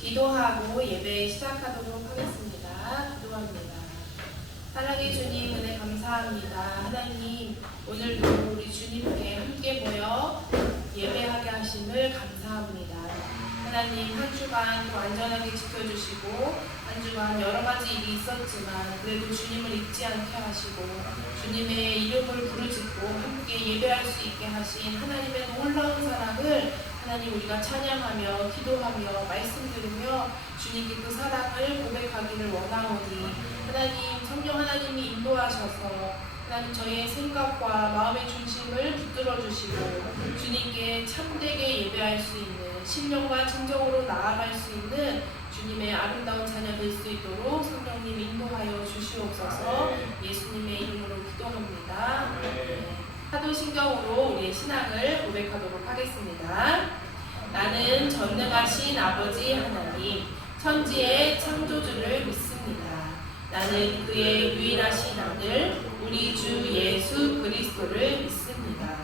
기도하고 예배 시작하도록 하겠습니다. 기도합니다. 사랑의 주님, 은혜 감사합니다. 하나님, 오늘도 우리 주님께 함께 모여 예배하게 하심을 감사합니다. 하나님, 한 주간 또 안전하게 지켜주시고 한 주간 여러 가지 일이 있었지만 그래도 주님을 잊지 않게 하시고 주님의 이름을 부르짖고 함께 예배할 수 있게 하신 하나님의 놀라운 사랑을 하나님 우리가 찬양하며 기도하며 말씀 들으며 주님께 그 사랑을 고백하기를 원하오니 하나님, 성령 하나님이 인도하셔서 하나님 저희의 생각과 마음의 중심을 붙들어 주시고 주님께 참되게 예배할 수 있는 신령과 진정으로 나아갈 수 있는 주님의 아름다운 자녀 될 수 있도록 성령님 인도하여 주시옵소서. 예수님의 이름으로 기도합니다. 사도신경으로 우리의 신앙을 고백하도록 하겠습니다. 나는 전능하신 아버지 하나님, 천지의 창조주를 믿습니다. 나는 그의 유일하신 아들 우리 주 예수 그리스도를 믿습니다.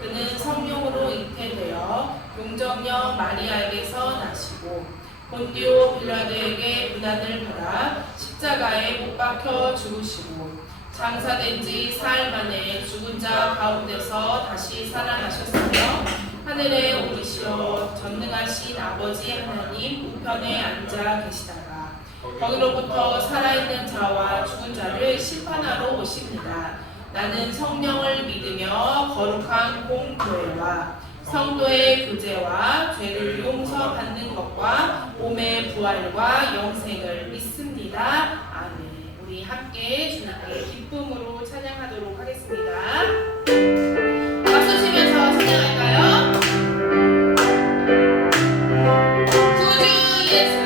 그는 성령으로 잉태되어 용정녀 마리아에게서 나시고 본디오 빌라도에게 고난을 받아 십자가에 못 박혀 죽으시고 장사된 지 사흘 만에 죽은 자 가운데서 다시 살아나셨으며 하늘에 오르시어 전능하신 아버지 하나님 우편에 앉아 계시다가 거기로부터 살아있는 자와 죽은 자를 심판하러 오십니다. 나는 성령을 믿으며 거룩한 공교회와 성도의 교제와 죄를 용서받는 것과 몸의 부활과 영생을 믿습니다. 아멘. 우리 함께 주님께 기쁨으로 찬양하도록 하겠습니다. 박수 치면서 찬양할까요? 구주 예수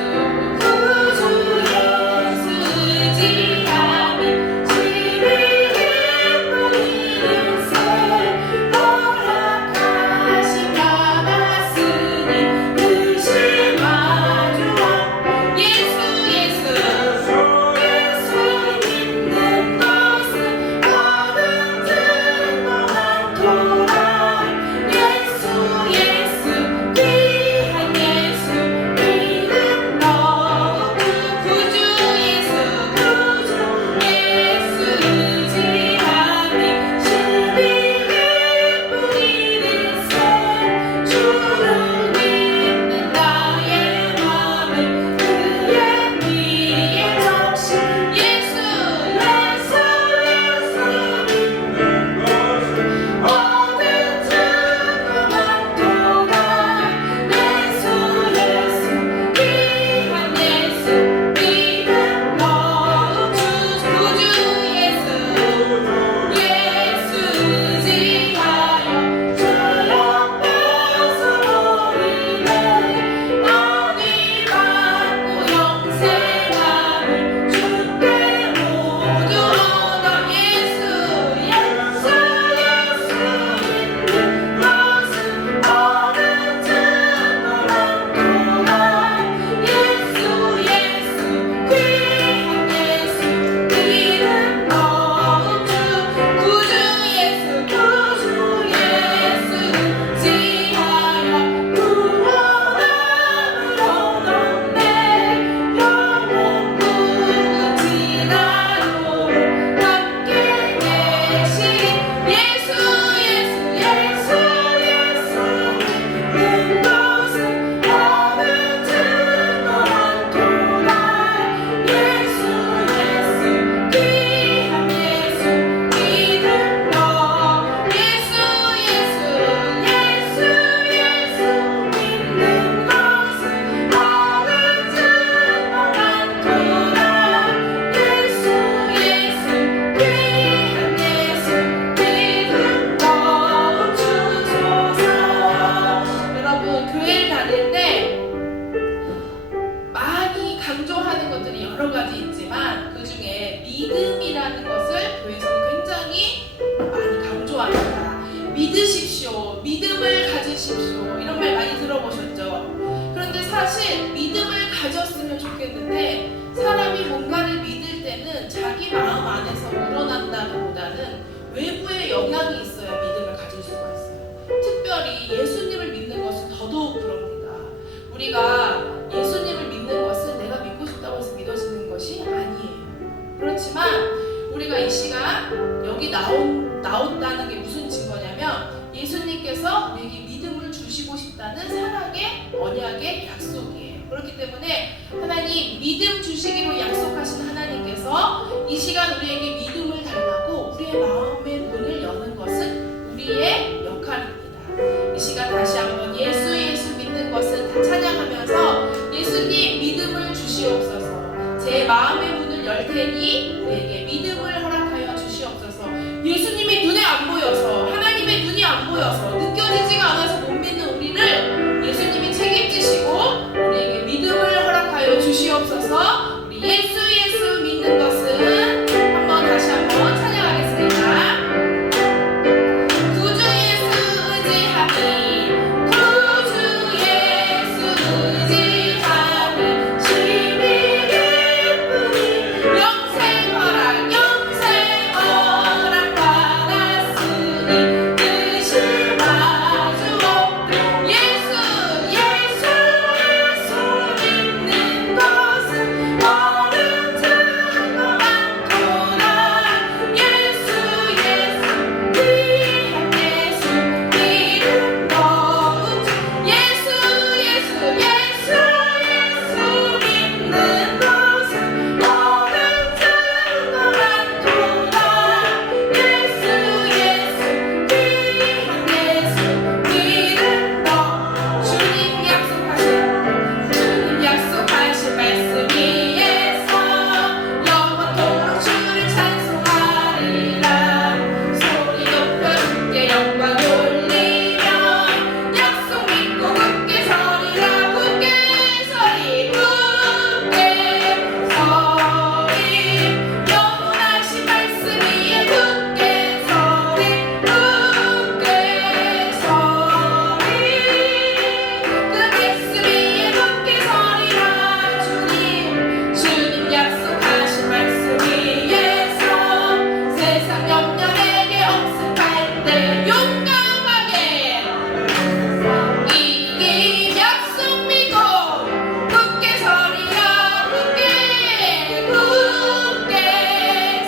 믿으십시오. 믿음을 가지십시오. 이런 말 많이 들어보셨죠? 그런데 사실 믿음을 가졌으면 좋겠는데 사람이 뭔가를 믿을 때는 자기 마음 안에서 우러난다는 보다는 외부의 영향이 있어야 믿음을 가질 수가 있어요. 특별히 예수님을 믿는 것은 더더욱 그럽니다. 우리가 예수님을 우리가 이 시간 여기 나온다는 게 무슨 증거냐면 예수님께서 우리에게 믿음을 주시고 싶다는 사랑의 언약의 약속이에요. 그렇기 때문에 하나님 믿음 주시기로 약속하신 하나님께서 이 시간 우리에게 믿음을 달라고 우리의 마음의 문을 여는 것은 우리의 역할입니다. 이 시간 다시 한번 예수 믿는 것은 다 찬양하면서 예수님 믿음을 주시옵소서. 제 마음의 문을 열 테니 우리에게 믿음을 허락하여 주시옵소서. 예수님이 눈에 안 보여서 하나님의 눈이 안 보여서 느껴지지가 않아서 못 믿는 우리를 예수님이 책임지시고 우리에게 믿음을 허락하여 주시옵소서. 우리 예수 믿는 것은 다시 한번 찬양하겠습니다. 구주 예수 의지하니 구주 예수 의지하니 심히 기쁘니 영생 허락 받았으니 뜻이 마주옵 예수 믿는 것은 어른 증거 많도다. 예수 귀한 예수 믿음 너무 예수 믿는 것은 어른 증거 많도다. 예수 귀한 예수 믿음 너 주님 약속하신 말씀 위에서 영원토록 주를 찬송하리라. 소리 높여 주께 영광 돌리며 약속 믿고 굳게 서리라. 굳게 서리 영원하신 말씀 위에 굳게 서리 그 말씀 위에 굳게 서리라. 주님 약속하신 말씀 위에서 세상 염려 내게 엄습할 때 용감하게 이 약속 믿고 굳게 서리라. 굳게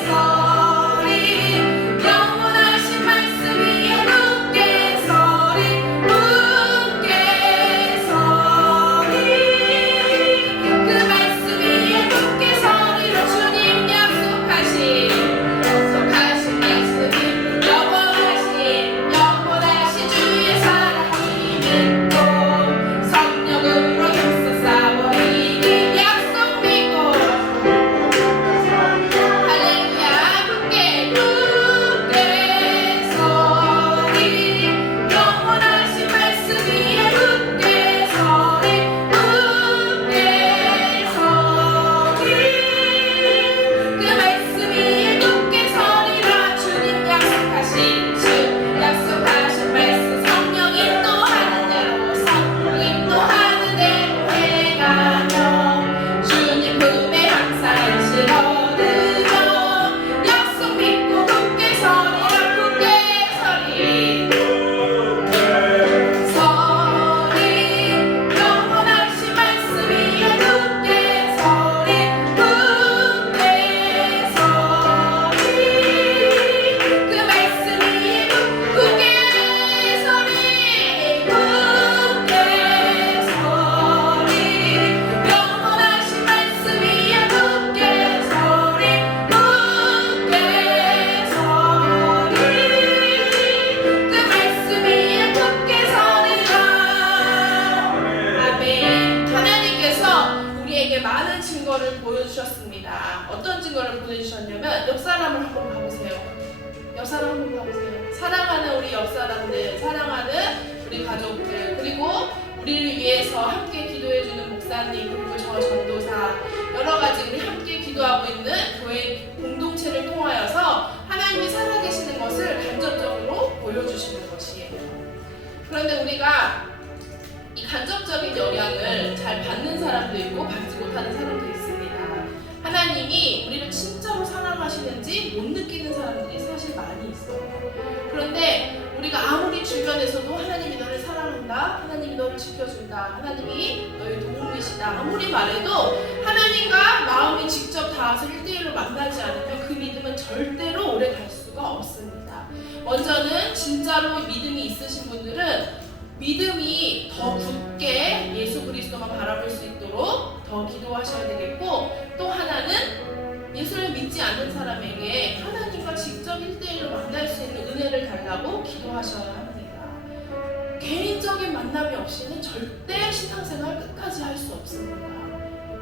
서리 영원하신 말씀 위에 굳게 서리 그 말씀 위에 굳게 서리라. 주님 약속하신 말씀이 영원하신 주의 사랑이 믿고 성령으로 힘써 싸워이기 약속 믿고 할렐루야. 굳게 서리 영원하신 말씀 위에 굳게 서리 그 말씀 위에 굳게 서리라. 주님 약속하신 말씀 성령 인도하는 대로 행하며 주님 품에 항상 안식 얻으며 약속 믿고 굳게 서리라. 굳게 서리 영원하신 말씀 위에 굳게 서리 그 말씀 위에 굳게 서리 영원하신 말씀 위에 굳게 서리 그 말씀 위에 굳게 서리라. 아멘. 하나님께서 우리에게 많은 증거를 보여주셨습니다. 어떤 증거를 보여주셨냐면 옆 사람을 한번 봐보세요. 옆 사람 한번 봐보세요. 사랑하는 우리 옆 사람들, 사랑하는 우리 가족들, 그리고 우리를 위해서 함께 기도해주는 목사님, 그리고 저 전도사, 여러 가지 우리 함께 기도하고 있는 교회 공동체를 통하여서 하나님이 살아계시는 것을 간접적으로 보여주시는 것이에요. 그런데 우리가 이 간접적인 영향을 잘 받는 사람도 있고 받지 못하는 사람도 있습니다. 하나님이 우리를 진짜로 사랑하시는지 못 느끼는 사람들이 사실 많이 있어요. 그런데 우리가 아무리 주변에서도 하나님이 너를 사랑한다, 하나님이 너를 지켜준다, 하나님이 너의 도움이시다 아무리 말해도 하나님과 마음이 직접 닿아 나와서 1대1로 만나지 않으면 그 믿음은 절대로 오래 갈 수가 없습니다. 먼저는 진짜로 믿음이 있으신 분들은 믿음이 더 굳게 예수 그리스도만 바라볼 수 있도록 더 기도하셔야 되겠고, 또 하나는 예수를 믿지 않는 사람에게 하나님과 직접 1대1로 만날 수 있는 은혜를 달라고 기도하셔야 합니다. 개인적인 만남이 없이는 절대 신앙생활 끝까지 할 수 없습니다.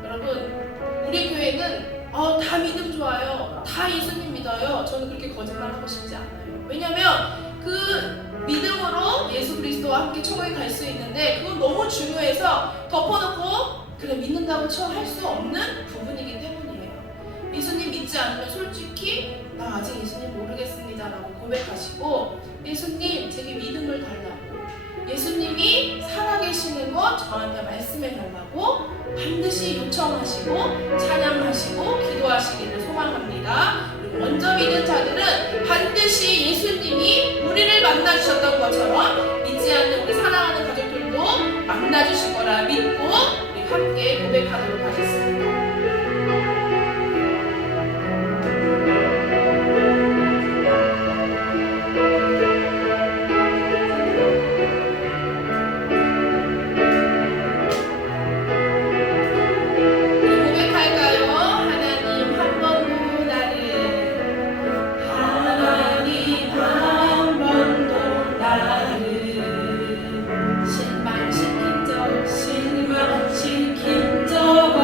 여러분, 우리 교회는 다 믿음 좋아요, 다 예수님 믿어요. 저는 그렇게 거짓말하고 싶지 않아요. 왜냐면 그 믿음으로 예수 그리스도와 함께 천국에 갈 수 있는데, 그건 너무 중요해서 덮어놓고 그래 믿는다고 할 수 없는 부분이기 때문이에요. 예수님 믿지 않으면 솔직히 나 아직 예수님 모르겠습니다 라고 고백하시고, 예수님 제게 믿음을 달라고, 예수님이 살아계시는 것 저한테 말씀해 달라고 반드시 요청하시고 찬양하시고 기도하시기를 소망합니다. 먼저 믿은 자들은 반드시 예수님이 우리를 만나주셨던 것처럼 믿지 않는 우리 사랑하는 가족들도 만나주실 거라 믿고 우리 함께 고백하도록 하겠습니다. 실망시킨 적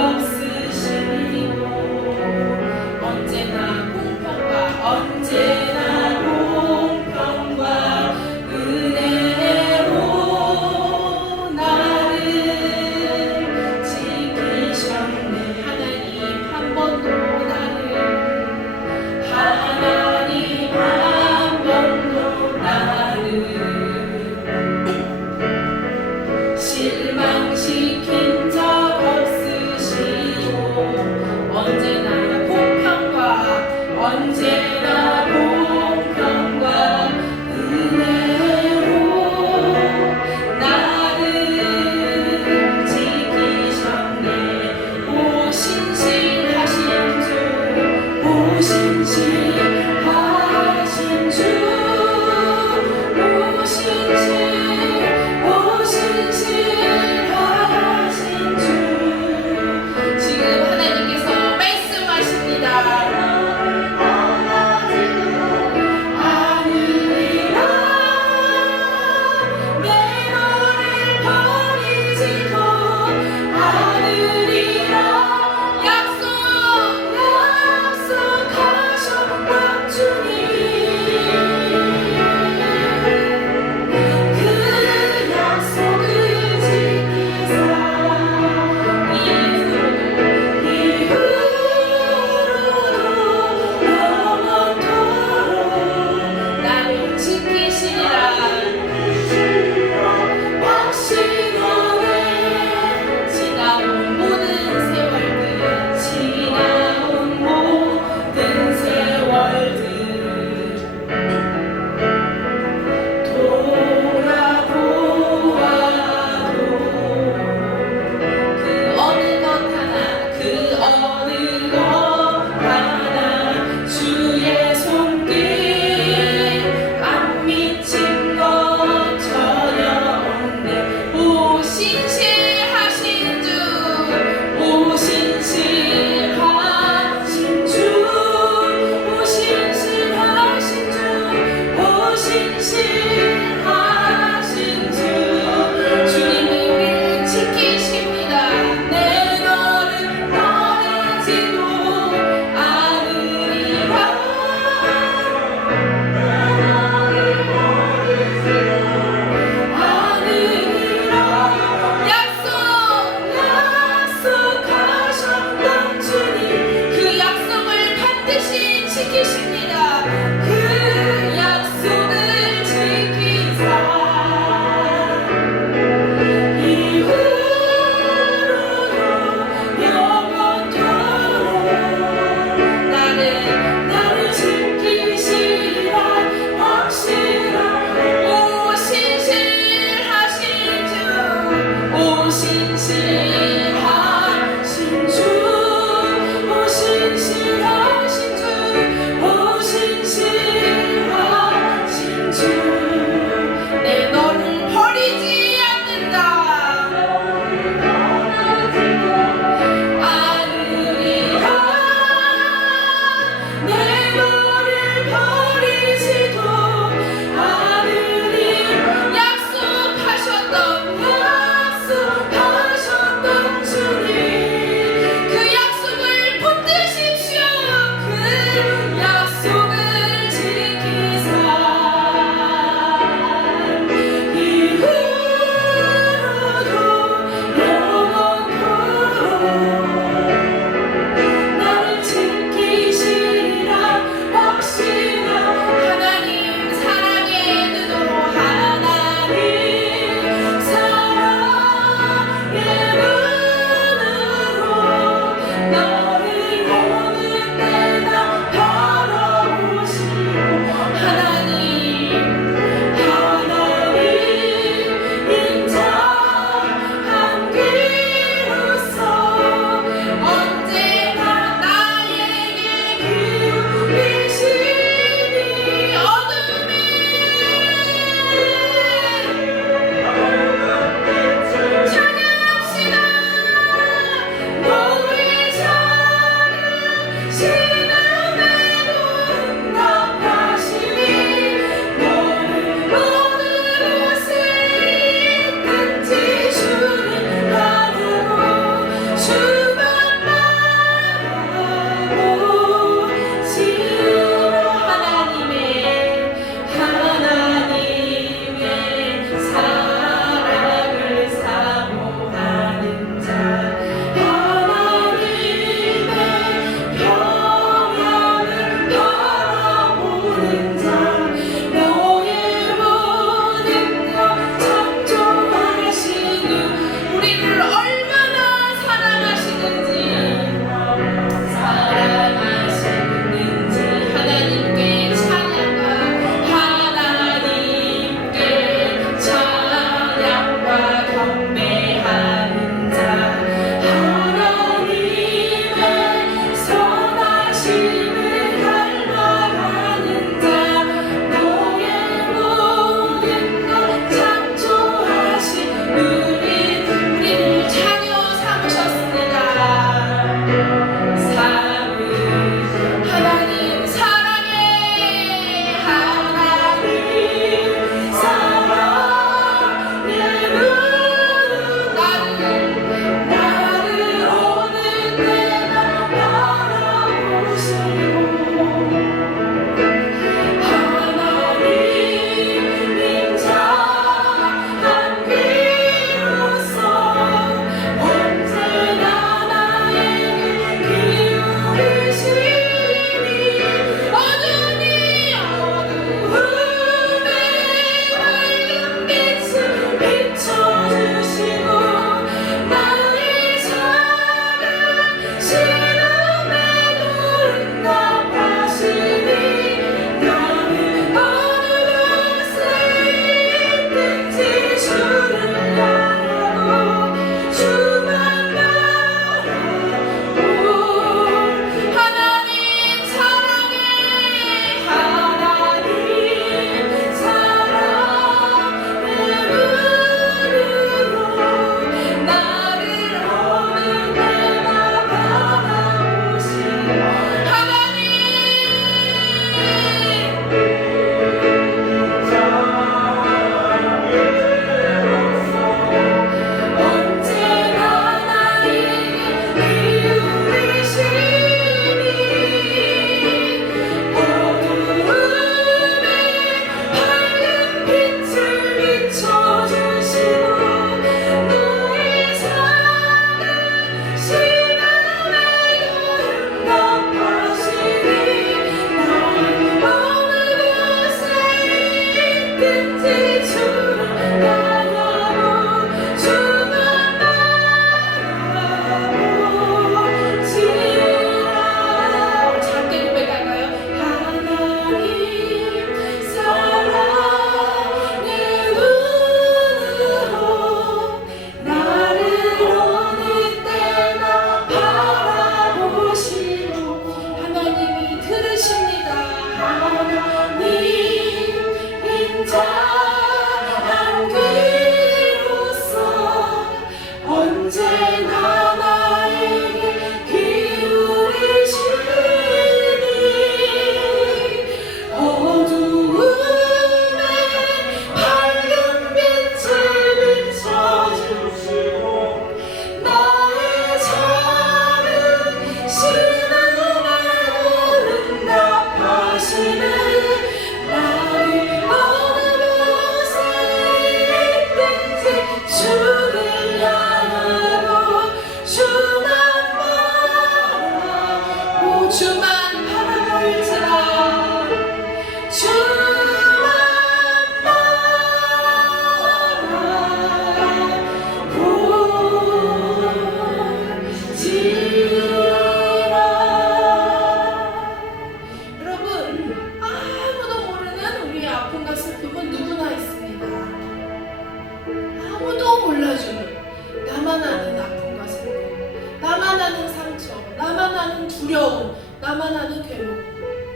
나만 아는 두려움, 나만 아는 괴로움.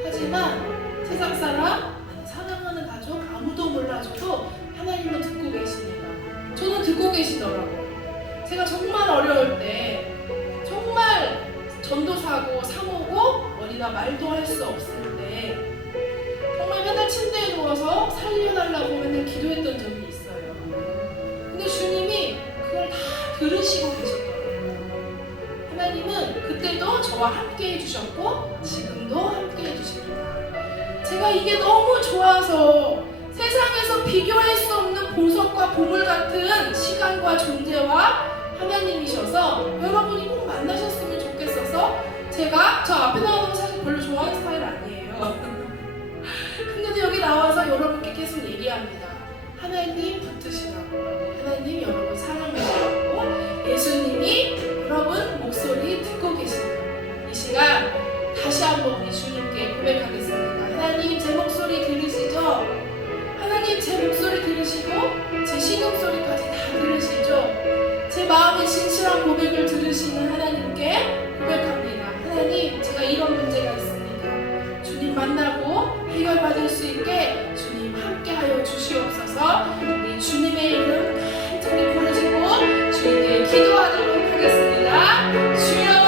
하지만 세상 사람, 사랑하는 가족 아무도 몰라줘도 하나님은 듣고 계십니다. 저는 듣고 계시더라고요. 제가 정말 어려울 때, 정말 전도사고 사모고 어디다 말도 할 수 없을 때 정말 맨날 침대에 누워서 살려달라고 맨날 기도했던 적이 있어요. 근데 주님이 그걸 다 들으시고 계시더라고요. 하나님은 그때도 저와 함께 해주셨고 지금도 함께 해주십니다. 제가 이게 너무 좋아서 세상에서 비교할 수 없는 보석과 보물 같은 시간과 존재와 하나님이셔서 여러분이 꼭 만나셨으면 좋겠어서 제가 저 앞에 나오는 거 사실 별로 좋아하는 스타일 아니에요. 근데도 여기 나와서 여러분께 계속 얘기합니다. 하나님 붙으시라고, 하나님 여러분 사랑하시라고, 예수님이 여러분 목소리 듣고 계십니다. 이 시간 다시 한번 우리 주님께 고백하겠습니다. 하나님 제 목소리 들으시죠? 하나님 제 목소리 들으시고 제 신음소리까지 다 들으시죠? 제 마음의 진실한 고백을 들으시는 하나님께 고백합니다. 하나님 제가 이런 문제가 있습니다. 주님 만나고 해결받을 수 있게 주님 함께하여 주시옵소서. 우리 주님의 이름 간절히 부르시고 주님께 기도하도록 하겠습니다. 주여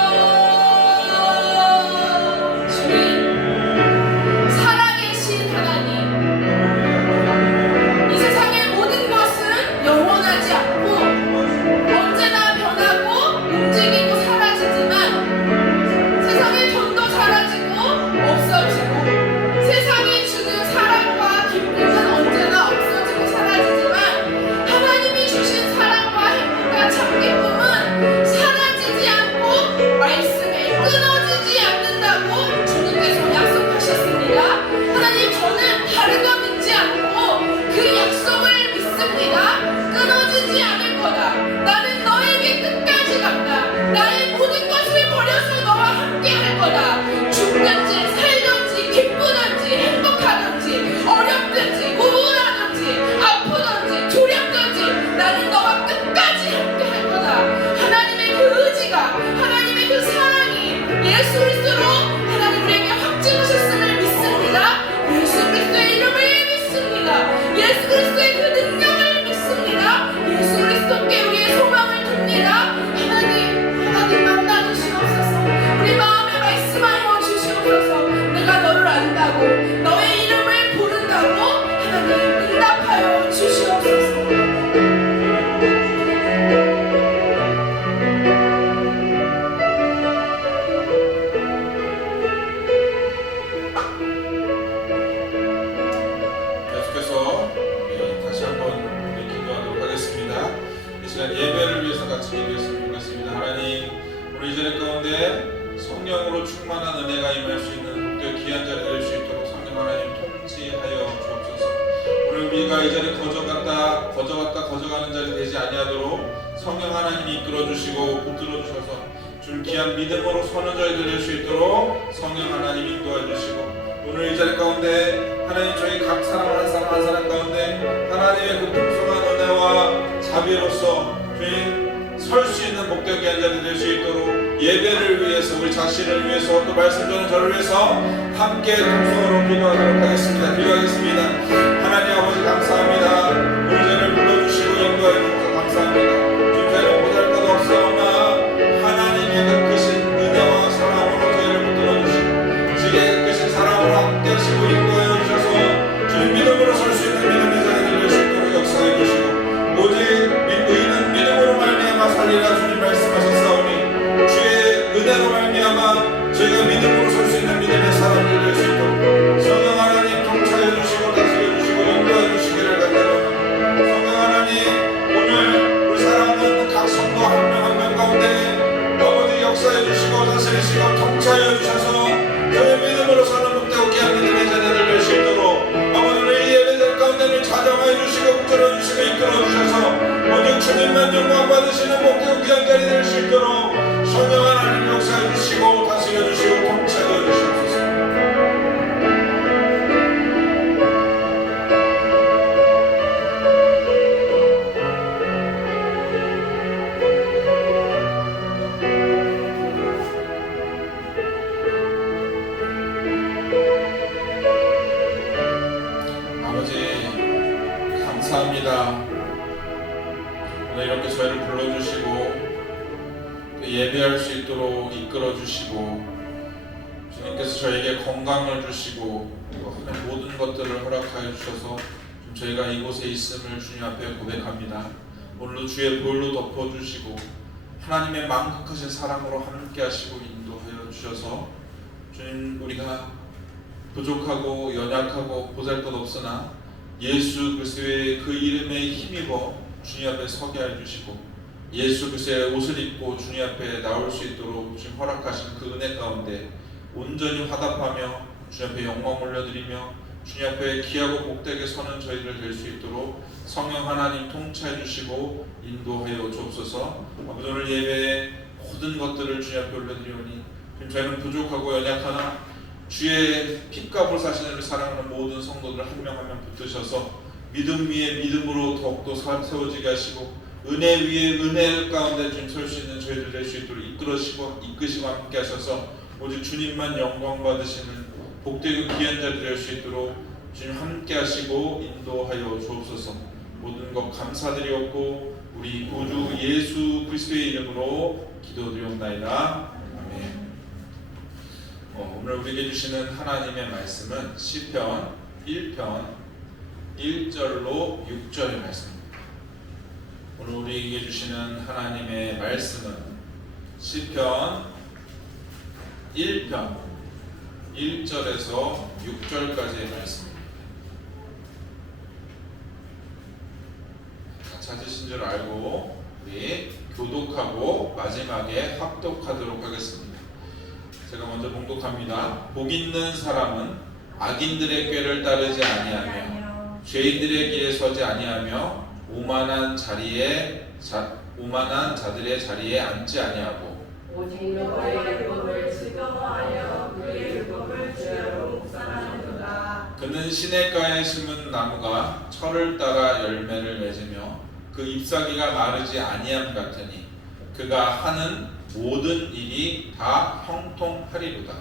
예배를 위해서 같이 기도했으면 좋겠습니다. 하나님, 우리 이전의 가운데 성령으로 충만한 은혜가 임할 수 있는 복되고 귀한 자리 될 수 있도록 성령 하나님 통치하여 주옵소서. 오늘 우리가 이전에 거저가는 자리 되지 아니하도록 성령 하나님이 이끌어주시고 붙들어 주셔서 줄 귀한 믿음으로 서는 자리 될 수 있도록 성령 하나님 인도해 주시고, 오늘 이 자리 가운데 하나님 저희 각 사람 한 사람 한 사람 가운데 하나님의 그 풍성한 은혜와 자비로서 저희 설 수 있는 복되게 한 자리 될 수 있도록 예배를 위해서, 우리 자신을 위해서, 또 말씀 전하는 저를 위해서 함께 동성으로 기도하도록 하겠습니다. 기도하겠습니다. 하나님 아버지 감사합니다. 우리 저를 불러주시고 인도해 주셔서 감사합니다. 주님 저희는 보잘것도 없사오나 하나님의 그 크신 은혜와 사랑으로 저희를 붙들어 주시고 주의 그 크신 사랑으로 함께 하시고 인도해 주셔서 주님 믿음으로 설 수 있는 믿음의 자리를 낼 수 있도록 역사해 주시고, 오직 의인은 믿음으로 말미암아 살리라 주님 말씀하셨사오니 주의 은혜로 말미암아 저희가 믿음으로 설 수 있는 믿음의 사람들 될 수 있도록 성령 하나님 통치하여 주시고 다스려 주시고 인도해 주시기를 간절합니다. 성령 하나님, 오늘 우리 사랑하는 각 성도 한 명 한 명 가운데 아버지 역사해 주시고 다스리시고 통치하여 주셔서 저의 믿음으로 사는 복되고 귀한 믿음의 자녀들 될 수 있도록 아버지 오늘 이 예배들 가운데를 찾아와 주시고 붙들어 주시고 이끌어 주셔서 오직 주님만 영광 받으시는 복되고 귀한 자리 될 수 있도록 성령 하나님 역사해 주시고 다스려 주시고 통치하여 주시옵소서. 이렇게 예배할 수 있도록 이끌어 주시고 주님께서 저에게 건강을 주시고 하는 모든 것들을 허락하여 주셔서 좀 저희가 이곳에 있음을 주님 앞에 고백합니다. 오늘도 주의 보혈로 덮어주시고 하나님의 만극하신 사랑으로 함께 하시고 인도하여 주셔서 주님, 우리가 부족하고 연약하고 보잘것없으나 예수 그리스도의 그 이름에 힘입어 주님 앞에 서게 해주시고 예수 그리스도의 옷을 입고 주님 앞에 나올 수 있도록 주님 허락하신 그 은혜 가운데 온전히 화답하며 주님 앞에 영광 올려드리며 주님 앞에 귀하고 복되게 서는 저희들 될 수 있도록 성령 하나님 통치해 주시고 인도하여 주옵소서. 아버지, 오늘 예배의 모든 것들을 주님 앞에 올려드리오니 주님, 저희는 부족하고 연약하나 주의 핏값을 사시는 사랑하는 모든 성도들 한 명 한 명 붙드셔서 믿음 위에 믿음으로 더욱더 세워지게 하시고 은혜 위에 은혜 가운데 주님 설 수 있는 저희들 될 수 있도록 이끄시고 함께 하셔서 오직 주님만 영광 받으시는 복되고 귀한 자들 될 수 있도록 주님 함께 하시고 인도하여 주옵소서. 모든 것 감사드리옵고 우리 구주 예수 그리스도의 이름으로 기도드리옵나이다. 아멘. 오늘 우리에게 주시는 하나님의 말씀은 시편 1편 1절로 6절의 말씀입니다. 오늘 우리에게 주시는 하나님의 말씀은 시편 1편 1절에서 6절까지의 말씀입니다. 찾으신 줄 알고 우리 교독하고 마지막에 합독하도록 하겠습니다. 제가 먼저 봉독합니다. 복 있는 사람은 악인들의 꾀를 따르지 아니하며 죄인들의 길에 서지 아니하며 오만한 자들의 자리에 앉지 아니하고 오직 여호와의 율법을 즐거워하여 그의 율법을 주야로 묵상하는도다. 그는 시냇가에 심은 나무가 철을 따라 열매를 맺으며 그 잎사귀가 마르지 아니함 같으니 그가 하는 모든 일이 다 형통하리로다.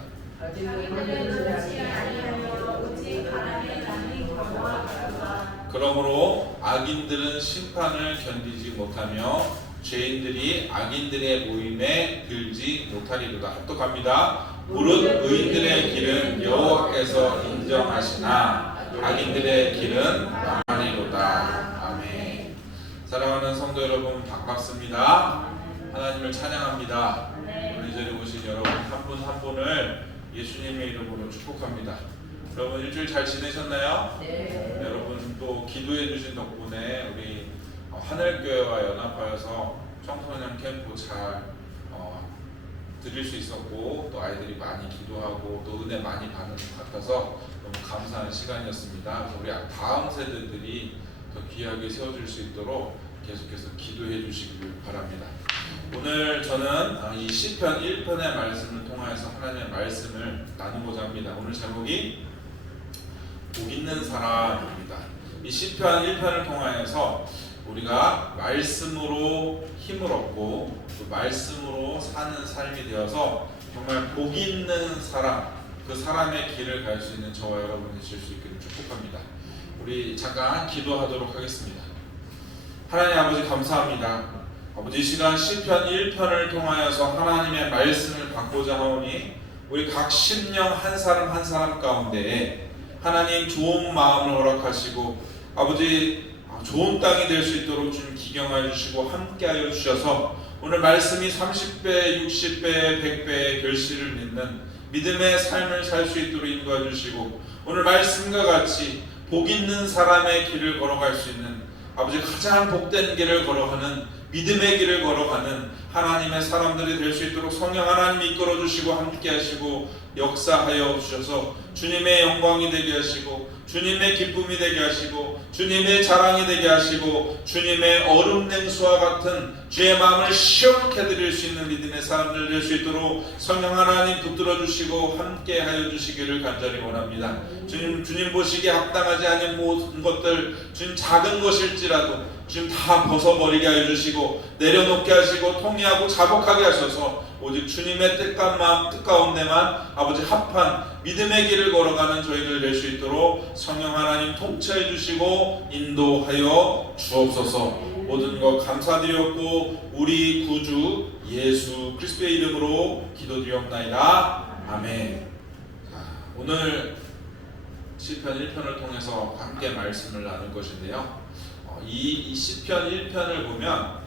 그러므로 악인들은 심판을 견디지 못하며 죄인들이 악인들의 모임에 들지 못하리로다. 합독합니다. 무릇 의인들의 길은 여호와께서 인정하시나 악인들의 길은 망하리로다. 아멘. 사랑하는 성도 여러분, 반갑습니다. 하나님을 찬양합니다. 우리 자리에 오신 여러분 한 분 한 분을 예수님의 이름으로 축복합니다. 여러분 일주일 잘 지내셨나요? 네. 여러분 또 기도해 주신 덕분에 우리 하늘교회와 연합하여서 청소년 캠프 잘 드릴 수 있었고 또 아이들이 많이 기도하고 또 은혜 많이 받는 것 같아서 너무 감사한 시간이었습니다. 우리 다음 세대들이 더 귀하게 세워질 수 있도록 계속해서 기도해 주시길 바랍니다. 오늘 저는 이 시편 1편의 말씀을 통하여서 하나님의 말씀을 나누고자 합니다. 오늘 제목이 복 있는 사람입니다. 이 시편 1편을 통하여서 우리가 말씀으로 힘을 얻고 또 말씀으로 사는 삶이 되어서 정말 복 있는 사람, 그 사람의 길을 갈 수 있는 저와 여러분이 되실 수 있기를 축복합니다. 우리 잠깐 기도하도록 하겠습니다. 하나님 아버지 감사합니다. 아버지 이 시간 시편 1편을 통하여서 하나님의 말씀을 받고자 하오니 우리 각 심령 한 사람 한 사람 가운데 하나님 좋은 마음을 허락하시고 아버지 좋은 땅이 될 수 있도록 주님 기경하여 주시고 함께하여 주셔서 오늘 말씀이 30배, 60배, 100배의 결실을 맺는 믿음의 삶을 살 수 있도록 인도해 주시고 오늘 말씀과 같이 복 있는 사람의 길을 걸어갈 수 있는 아버지 가장 복된 길을 걸어가는 믿음의 길을 걸어가는 하나님의 사람들이 될 수 있도록 성령 하나님이 이끌어 주시고 함께 하시고 역사하여 주셔서 주님의 영광이 되게 하시고 주님의 기쁨이 되게 하시고 주님의 자랑이 되게 하시고 주님의 얼음 냉수와 같은 주의 마음을 시원케 드릴 수 있는 믿음의 사람들 될 수 있도록 성령 하나님 붙들어 주시고 함께 하여 주시기를 간절히 원합니다. 주님 보시기에 합당하지 않은 모든 것들 주님 작은 것일지라도 주님 다 벗어버리게 하여 주시고 내려놓게 하시고 통리하고 자복하게 하셔서 오직 주님의 뜻 가운데만 아버지 합한 믿음의 길을 걸어가는 저희들 될 수 있도록 성령 하나님 통치해 주시고 인도하여 주옵소서. 모든 것 감사드렸고 우리 구주 예수 그리스도의 이름으로 기도드리옵나이다. 아멘. 오늘 시편 1편을 통해서 함께 말씀을 나눌 것인데요. 이 시편 1편을 보면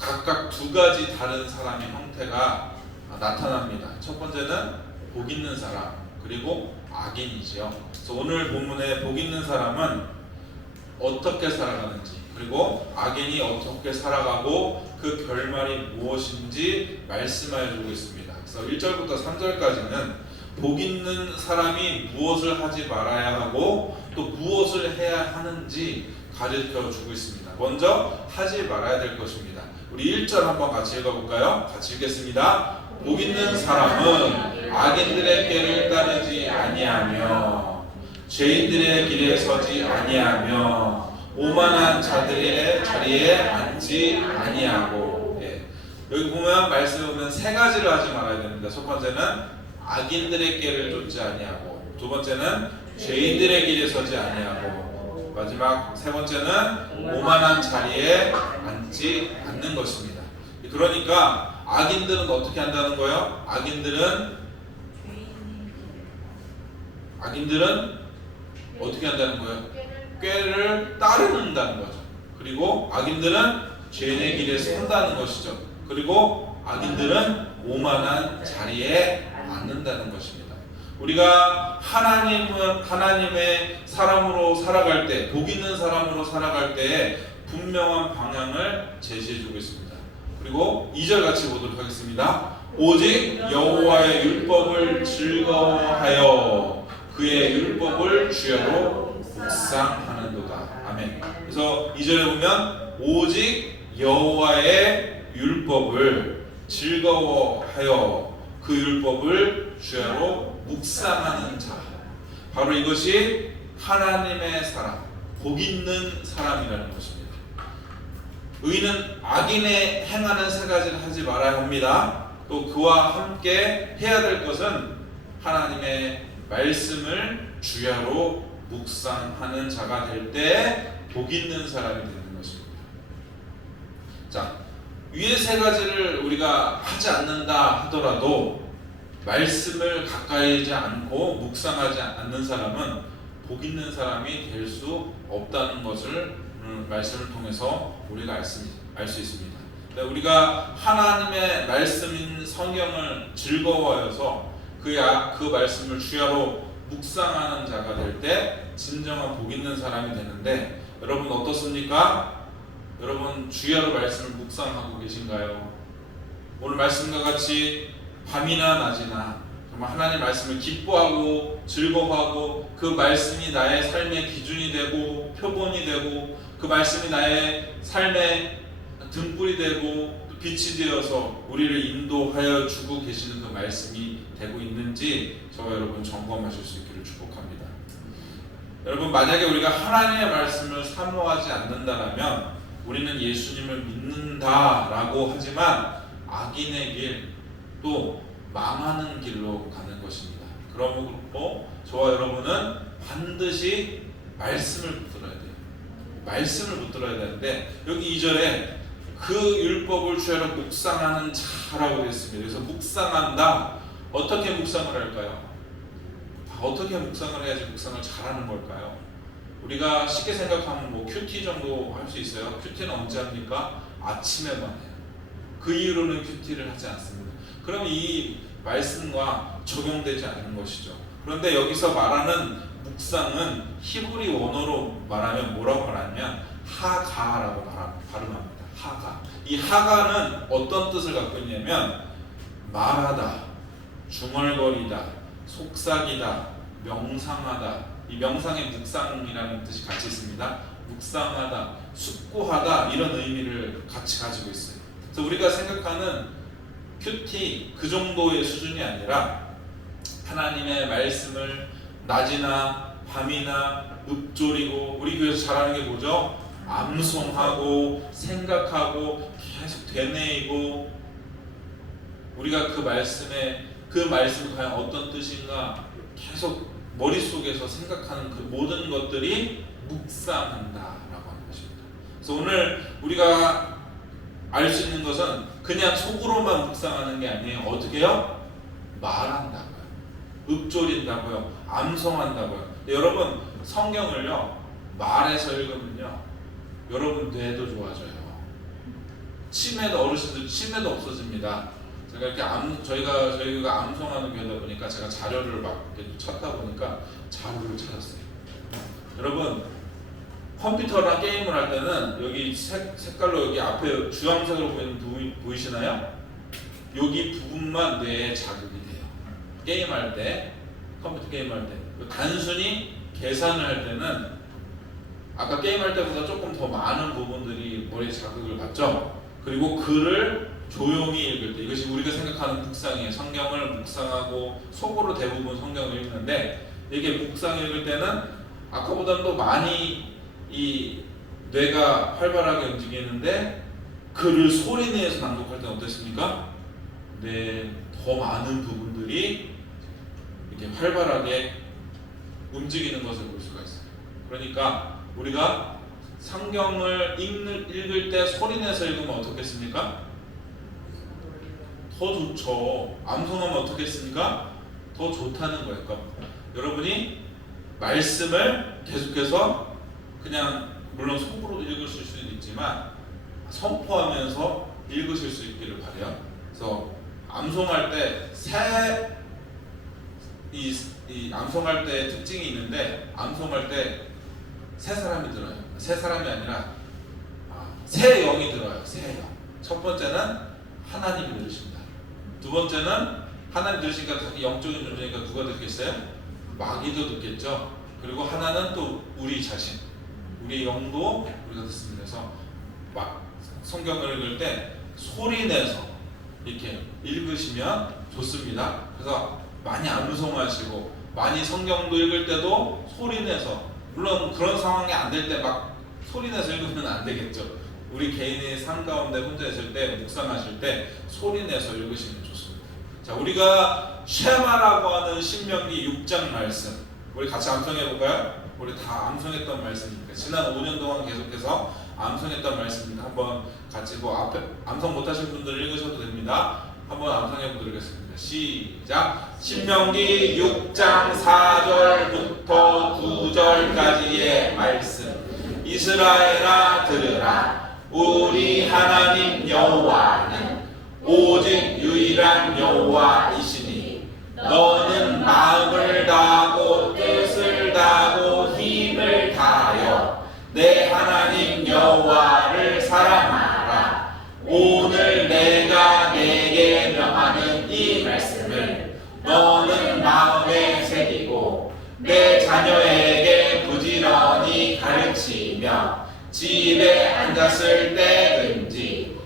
각각 두 가지 다른 사람의 형태가 나타납니다. 첫 번째는 복 있는 사람, 그리고 악인이지요. 그래서 오늘 본문에 복 있는 사람은 어떻게 살아가는지, 그리고 악인이 어떻게 살아가고 그 결말이 무엇인지 말씀하여 주고 있습니다. 그래서 1절부터 3절까지는 복 있는 사람이 무엇을 하지 말아야 하고 또 무엇을 해야 하는지 가르쳐 주고 있습니다. 먼저 하지 말아야 될 것입니다. 우리 1절 한번 같이 읽어볼까요? 같이 읽겠습니다. 복 있는 사람은 악인들의 꾀를 따르지 아니하며 죄인들의 길에 서지 아니하며 오만한 자들의 자리에 앉지 아니하고. 여기 보면 말씀에 보면 세 가지를 하지 말아야 됩니다. 첫 번째는 악인들의 꾀를 쫓지 아니하고, 두 번째는 죄인들의 길에 서지 아니하고, 마지막 세 번째는 오만한 자리에 앉지 않는 것입니다. 그러니까 악인들은 어떻게 한다는 거예요? 악인들은 어떻게 한다는 거예요? 꾀를 따르는다는 거죠. 그리고 악인들은 죄인의 길에 선다는 것이죠. 그리고 악인들은 오만한 자리에 앉는다는 것입니다. 우리가 하나님의 사람으로 살아갈 때, 복 있는 사람으로 살아갈 때에 분명한 방향을 제시해 주고 있습니다. 그리고 2절 같이 보도록 하겠습니다. 오직 여호와의 율법을 즐거워하여 그의 율법을 주야로 묵상하는도다. 아멘. 그래서 2절에 보면 오직 여호와의 율법을 즐거워하여 그 율법을 주야로 묵상하는 자, 바로 이것이 하나님의 사람, 복 있는 사람이라는 것입니다. 의인은 악인의 행하는 세 가지를 하지 말아야 합니다. 또 그와 함께 해야 될 것은 하나님의 말씀을 주야로 묵상하는 자가 될 때 복 있는 사람이 되는 것입니다. 자, 위의 세 가지를 우리가 하지 않는다 하더라도 말씀을 가까이 하지 않고 묵상하지 않는 사람은 복 있는 사람이 될 수 없다는 것을 말씀을 통해서 우리가 알 수 있습니다. 우리가 하나님의 말씀인 성경을 즐거워해서 그 말씀을 주야로 묵상하는 자가 될 때 진정한 복 있는 사람이 되는데, 여러분 어떻습니까? 여러분 주야로 말씀을 묵상하고 계신가요? 오늘 말씀과 같이 밤이나 낮이나 정말 하나님의 말씀을 기뻐하고 즐거워하고 그 말씀이 나의 삶의 기준이 되고 표본이 되고 그 말씀이 나의 삶의 등불이 되고 빛이 되어서 우리를 인도하여 주고 계시는 그 말씀이 되고 있는지 저와 여러분 점검하실 수 있기를 축복합니다. 여러분, 만약에 우리가 하나님의 말씀을 사모하지 않는다면 우리는 예수님을 믿는다라고 하지만 악인의 길, 또 망하는 길로 가는 것입니다. 그러므로 저와 여러분은 반드시 말씀을 붙들어야 돼요. 말씀을 붙들어야 되는데 여기 2절에 그 율법을 주야로 묵상하는 자라고 되어 있습니다. 그래서 묵상한다. 어떻게 묵상을 할까요? 어떻게 묵상을 해야지 묵상을 잘하는 걸까요? 우리가 쉽게 생각하면 뭐 큐티 정도 할 수 있어요. 큐티는 언제 합니까? 아침에만 해요. 그 이후로는 큐티를 하지 않습니다. 그럼 이 말씀과 적용되지 않는 것이죠. 그런데 여기서 말하는 묵상은 히브리 원어로 말하면 뭐라고 말하냐면 하가라고 발음합니다. 하가. 이 하가는 어떤 뜻을 갖고 있냐면 말하다, 중얼거리다, 속삭이다, 명상하다. 이 명상의 묵상이라는 뜻이 같이 있습니다. 묵상하다, 숙고하다, 이런 의미를 같이 가지고 있어요. 그래서 우리가 생각하는 큐티 그 정도의 수준이 아니라 하나님의 말씀을 낮이나 밤이나 읊조리고, 우리 교회에서 잘하는 게 뭐죠? 암송하고 생각하고 계속 되뇌이고, 우리가 그 말씀이 과연 어떤 뜻인가 계속 머릿속에서 생각하는 그 모든 것들이 묵상한다라고 하는 것입니다. 그래서 오늘 우리가 알 수 있는 것은 그냥 속으로만 묵상하는 게 아니에요. 어떻게요? 말한다고요. 읊조린다고요. 암송한다고요. 여러분 성경을요 말해서 읽으면요 여러분 뇌도 좋아져요. 치매도 어르신들 치매도 없어집니다. 제가 이렇게 저희가 암송하는 교회다 보니까 제가 자료를 막 이렇게 찾다 보니까 자료를 찾았어요. 여러분 컴퓨터나 게임을 할 때는 여기 색깔로 여기 앞에 주황색으로 보이는 보이시나요? 여기 부분만 뇌에 자극이 돼요. 게임할 때, 컴퓨터 게임할 때 단순히 계산을 할 때는 아까 게임할 때보다 조금 더 많은 부분들이 머리에 자극을 받죠. 그리고 글을 조용히 읽을 때 이것이 우리가 생각하는 묵상이에요. 성경을 묵상하고 속으로 대부분 성경을 읽는데 이게 묵상 읽을 때는 아까보다는 더 많이 이 뇌가 활발하게 움직이는데 글을 소리 내서 낭독할 때는 어떻습니까? 네, 더 많은 부분들이 이렇게 활발하게 움직이는 것을 볼 수가 있어요. 그러니까 우리가 성경을 읽을 때 소리 내서 읽으면 어떻겠습니까? 더 좋죠. 암송하면 어떻겠습니까? 더 좋다는 거예요. 그러니까 여러분이 말씀을 계속해서 그냥 물론 속으로도 읽으실 수도 있지만 선포하면서 읽으실 수 있기를 바라요. 그래서 암송할 때 이 암송할 때 특징이 있는데 암송할 때 세 사람이 들어요. 세 사람이 아니라 세 영이 들어요. 세 영. 첫 번째는 하나님이 들으십니다. 두 번째는 하나님 들으시니까 영적인 존재니까 누가 듣겠어요? 마귀도 듣겠죠. 그리고 하나는 또 우리 자신, 우리 영도 우리가 듣습니다. 그래서 성경을 읽을 때 소리 내서 이렇게 읽으시면 좋습니다. 그래서 많이 암송하시고 많이 성경도 읽을 때도 소리 내서, 물론 그런 상황이 안 될 때 막 소리 내서 읽으면 안 되겠죠. 우리 개인의 삶 가운데 혼자 있을 때 묵상하실 때 소리 내서 읽으시면 좋습니다. 자, 우리가 쉐마라고 하는 신명기 6장 말씀 우리 같이 암송해 볼까요? 우리 다 암송했던 말씀이니까 지난 5년 동안 계속해서 암송했던 말씀이니까 한번 같이 앞에 암송 못하신 분들 읽으셔도 됩니다. 한번 암송해 보도록 하겠습니다. 시작! 신명기 6장 4절부터 9절까지의 말씀. 이스라엘아 들으라. 우리 하나님 여호와는 오직 유일한 여호와이시니 너는 마음을 다하고 뜻을 다하고 힘을 다하여 내 하나님 여호와를 사랑하라. 오늘 내가 내게 명하는 이 말씀을 너는 마음에 새기고 내 자녀에게 부지런히 가르치며 집에 앉았을 때든지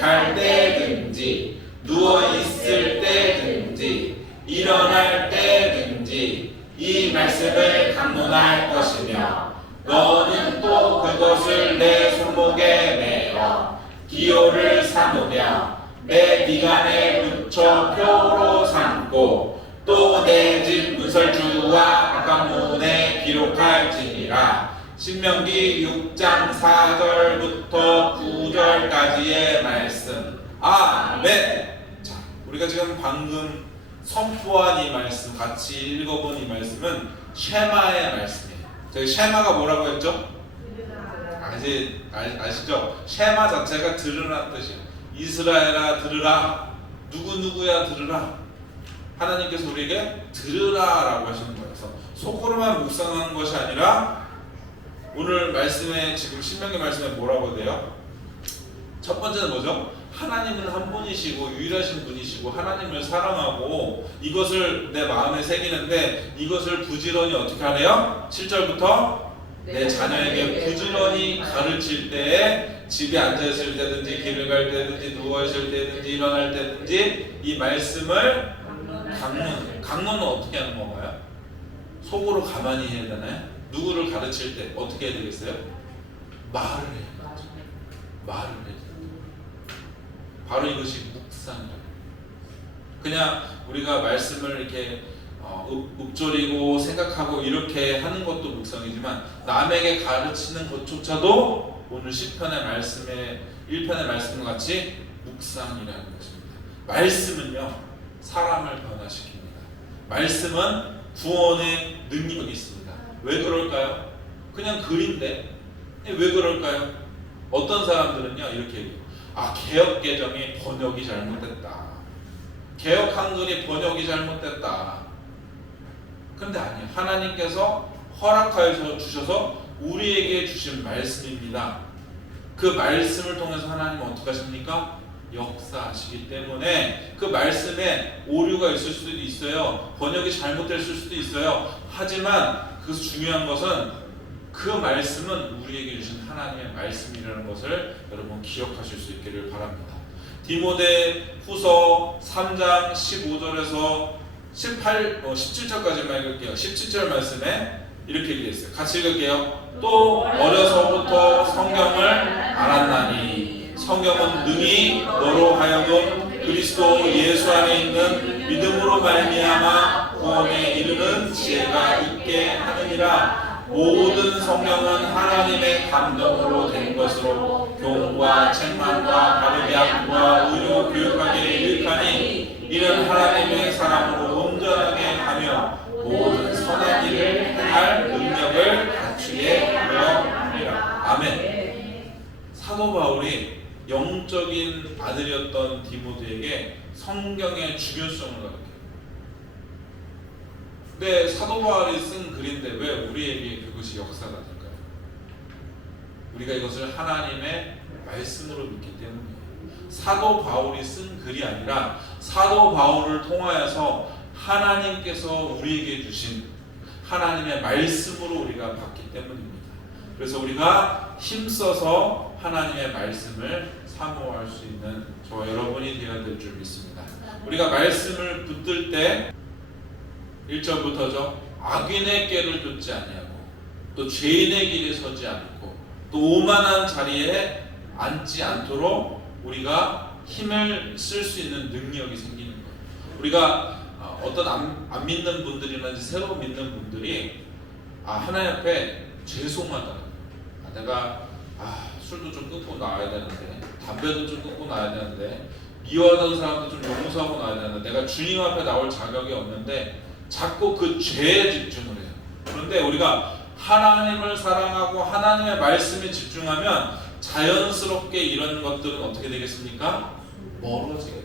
갈 때든지 누워 있을 때든지 일어날 때든지 이 말씀을 강론할 것이며 너는 또 그것을 내 손목에 매어 기호를 삼으며 내 미간에 붙여 표로 삼고 또 내 집 문설주와 바깥문에 기록할지니라. 신명기 6장 4절부터 9절까지의 말씀. 아멘. 자, 우리가 지금 방금 선포한 이 말씀, 같이 읽어본 이 말씀은 쉐마의 말씀이에요. 저희 쉐마가 뭐라고 했죠? 아시죠? 쉐마 자체가 들으라는 뜻이에요. 이스라엘아 들으라. 누구누구야 들으라. 하나님께서 우리에게 들으라라고 하시는 거예요. 그래서 속으로만 묵상하는 것이 아니라 오늘 말씀에 지금 신명기 말씀에 뭐라고 돼요? 첫 번째는 뭐죠? 하나님은 한 분이시고 유일하신 분이시고 하나님을 사랑하고 이것을 내 마음에 새기는데 이것을 부지런히 어떻게 하래요? 7절부터 내 자녀에게 부지런히 가르칠 때에 집에 앉아있을 때든지 길을 갈 때든지 누워있을 때든지 일어날 때든지 이 말씀을 강론은 어떻게 하는 건가요? 속으로 가만히 해야 되나요? 누구를 가르칠 때 어떻게 해야 되겠어요? 말을 해야 되죠. 말을 해야 되죠. 바로 이것이 묵상이에요. 그냥 우리가 말씀을 이렇게 읊조리고 생각하고 이렇게 하는 것도 묵상이지만 남에게 가르치는 것조차도 오늘 시편의 말씀에 1편의 말씀과 같이 묵상이라는 것입니다. 말씀은요 사람을 변화시킵니다. 말씀은 구원의 능력이 있습니다. 왜 그럴까요? 그냥 글인데 왜 그럴까요? 어떤 사람들은요 이렇게 얘기해요. 개역개정이 번역이 잘못됐다. 개역 한글이 번역이 잘못됐다. 그런데 아니에요. 하나님께서 허락하여 주셔서 우리에게 주신 말씀입니다. 그 말씀을 통해서 하나님은 어떻게 하십니까? 역사하시기 때문에 그 말씀에 오류가 있을 수도 있어요. 번역이 잘못됐을 수도 있어요. 하지만 그 중요한 것은 그 말씀은 우리에게 주신 하나님의 말씀이라는 것을 여러분 기억하실 수 있기를 바랍니다. 디모데 후서 3장 15절에서 17절까지만 읽을게요. 17절 말씀에 이렇게 얘기했어요. 같이 읽을게요. 또 어려서부터 성경을 알았나니 성경은 능히 너로 하여금 그리스도 예수 안에 있는 믿음으로 말미암아 구원에 이르는 지혜가 있게 하느니라. 모든 성경은 하나님의 감동으로 된 것으로 교훈과 책망과 바르게 함과 의로 교육하게 일하니 이는 하나님의 사람으로 온전하게 하며 모든 선한 일을 행할 능력을 갖추게 하려 함이라. 아멘. 사도 바울이 영적인 아들이었던 디모데에게 성경의 중요성을 가르쳐요. 근데 사도 바울이 쓴 글인데 왜 우리에게 그것이 역사가 될까요? 우리가 이것을 하나님의 말씀으로 믿기 때문이에요. 사도 바울이 쓴 글이 아니라 사도 바울을 통하여서 하나님께서 우리에게 주신 하나님의 말씀으로 우리가 받기 때문입니다. 그래서 우리가 힘써서 하나님의 말씀을 사모할 수 있는 저와 여러분이 되어야 될 줄 믿습니다. 우리가 말씀을 붙들 때 1절부터죠. 악인의 꾀를 쫓지 아니하고 또 죄인의 길에 서지 않고 또 오만한 자리에 앉지 않도록 우리가 힘을 쓸 수 있는 능력이 생기는 거예요. 우리가 어떤 안 믿는 분들이나 새로 믿는 분들이 하나님 앞에 죄송하다. 내가 술도 좀 끊고 나와야 되는데 담배도 좀 끊고 나와야 되는데 미워하던 사람도 좀 용서하고 나와야 되는데 내가 주님 앞에 나올 자격이 없는데 자꾸 그 죄에 집중을 해요. 그런데 우리가 하나님을 사랑하고 하나님의 말씀에 집중하면 자연스럽게 이런 것들은 어떻게 되겠습니까? 멀어지게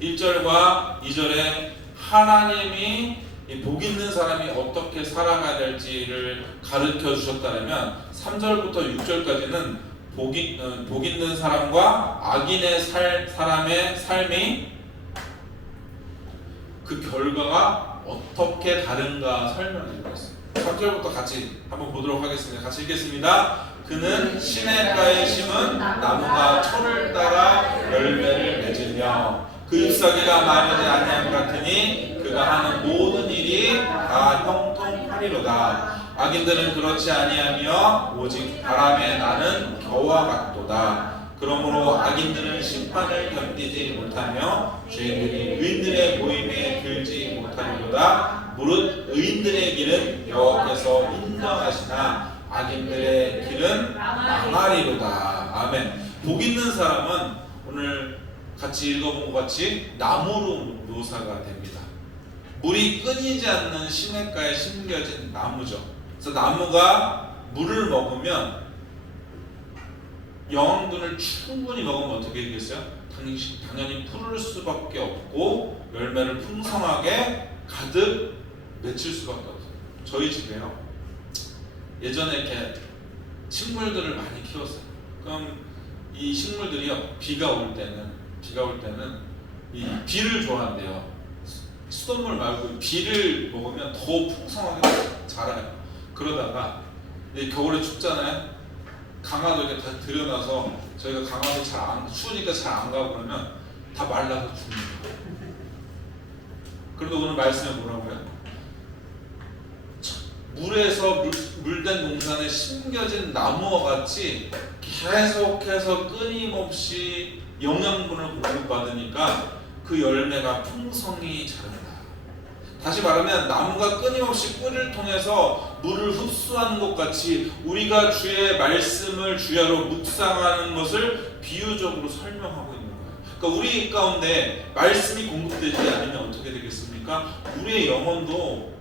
되겠습니다. 1절과 2절에 하나님이 복 있는 사람이 어떻게 살아가야 될지를 가르쳐 주셨다면 3절부터 6절까지는 복 있는 사람과 악인의 사람의 삶이 그 결과가 어떻게 다른가 설명해 주겠습니다. 3절부터 같이 한번 보도록 하겠습니다. 같이 읽겠습니다. 그는 시냇가에 심은 나무가 철을 따라 열매를 맺으며 그 잎사귀가 마르지 아니함 같으니 그가 하는 모든 일이 다 형통하리로다. 악인들은 그렇지 아니하며 오직 바람에 나는 겨와 같도다. 그러므로 악인들은 심판을 견디지 못하며 죄인들이 의인들의 모임에 들지 못하리로다. 무릇 의인들의 길은 여호와께서 인정하시나 악인들의 길은 망하리로다. 아멘. 복 있는 사람은 오늘 같이 읽어본 것 같이 나무로 묘사가 됩니다. 물이 끊이지 않는 시냇가에 심겨진 나무죠. 그래서 나무가 물을 먹으면 영양분을 충분히 먹으면 어떻게 되겠어요? 당연히 푸를 수밖에 없고 열매를 풍성하게 가득 맺힐 수밖에 없어요. 저희 집에요. 예전에 이렇게 식물들을 많이 키웠어요. 그럼 이 식물들이요 비가 올 때는 이 비를 좋아한대요. 수돗물 말고 비를 먹으면 더 풍성하게 자라요. 그러다가 겨울에 춥잖아요. 강화도 이렇게 다 들여놔서 저희가 강화도 추우니까 잘 안 가고 그러면 다 말라서 죽는 거예요. 그런데 오늘 말씀에 뭐라고요? 물에서 물된 동산에 심겨진 나무와 같이 계속해서 끊임없이 영양분을 공급받으니까 그 열매가 풍성히 자란다. 다시 말하면 나무가 끊임없이 뿌리를 통해서 물을 흡수하는 것 같이 우리가 주의 말씀을 주야로 묵상하는 것을 비유적으로 설명하고 있는 거예요. 그러니까 우리 가운데 말씀이 공급되지 않으면 어떻게 되겠습니까? 우리의 영혼도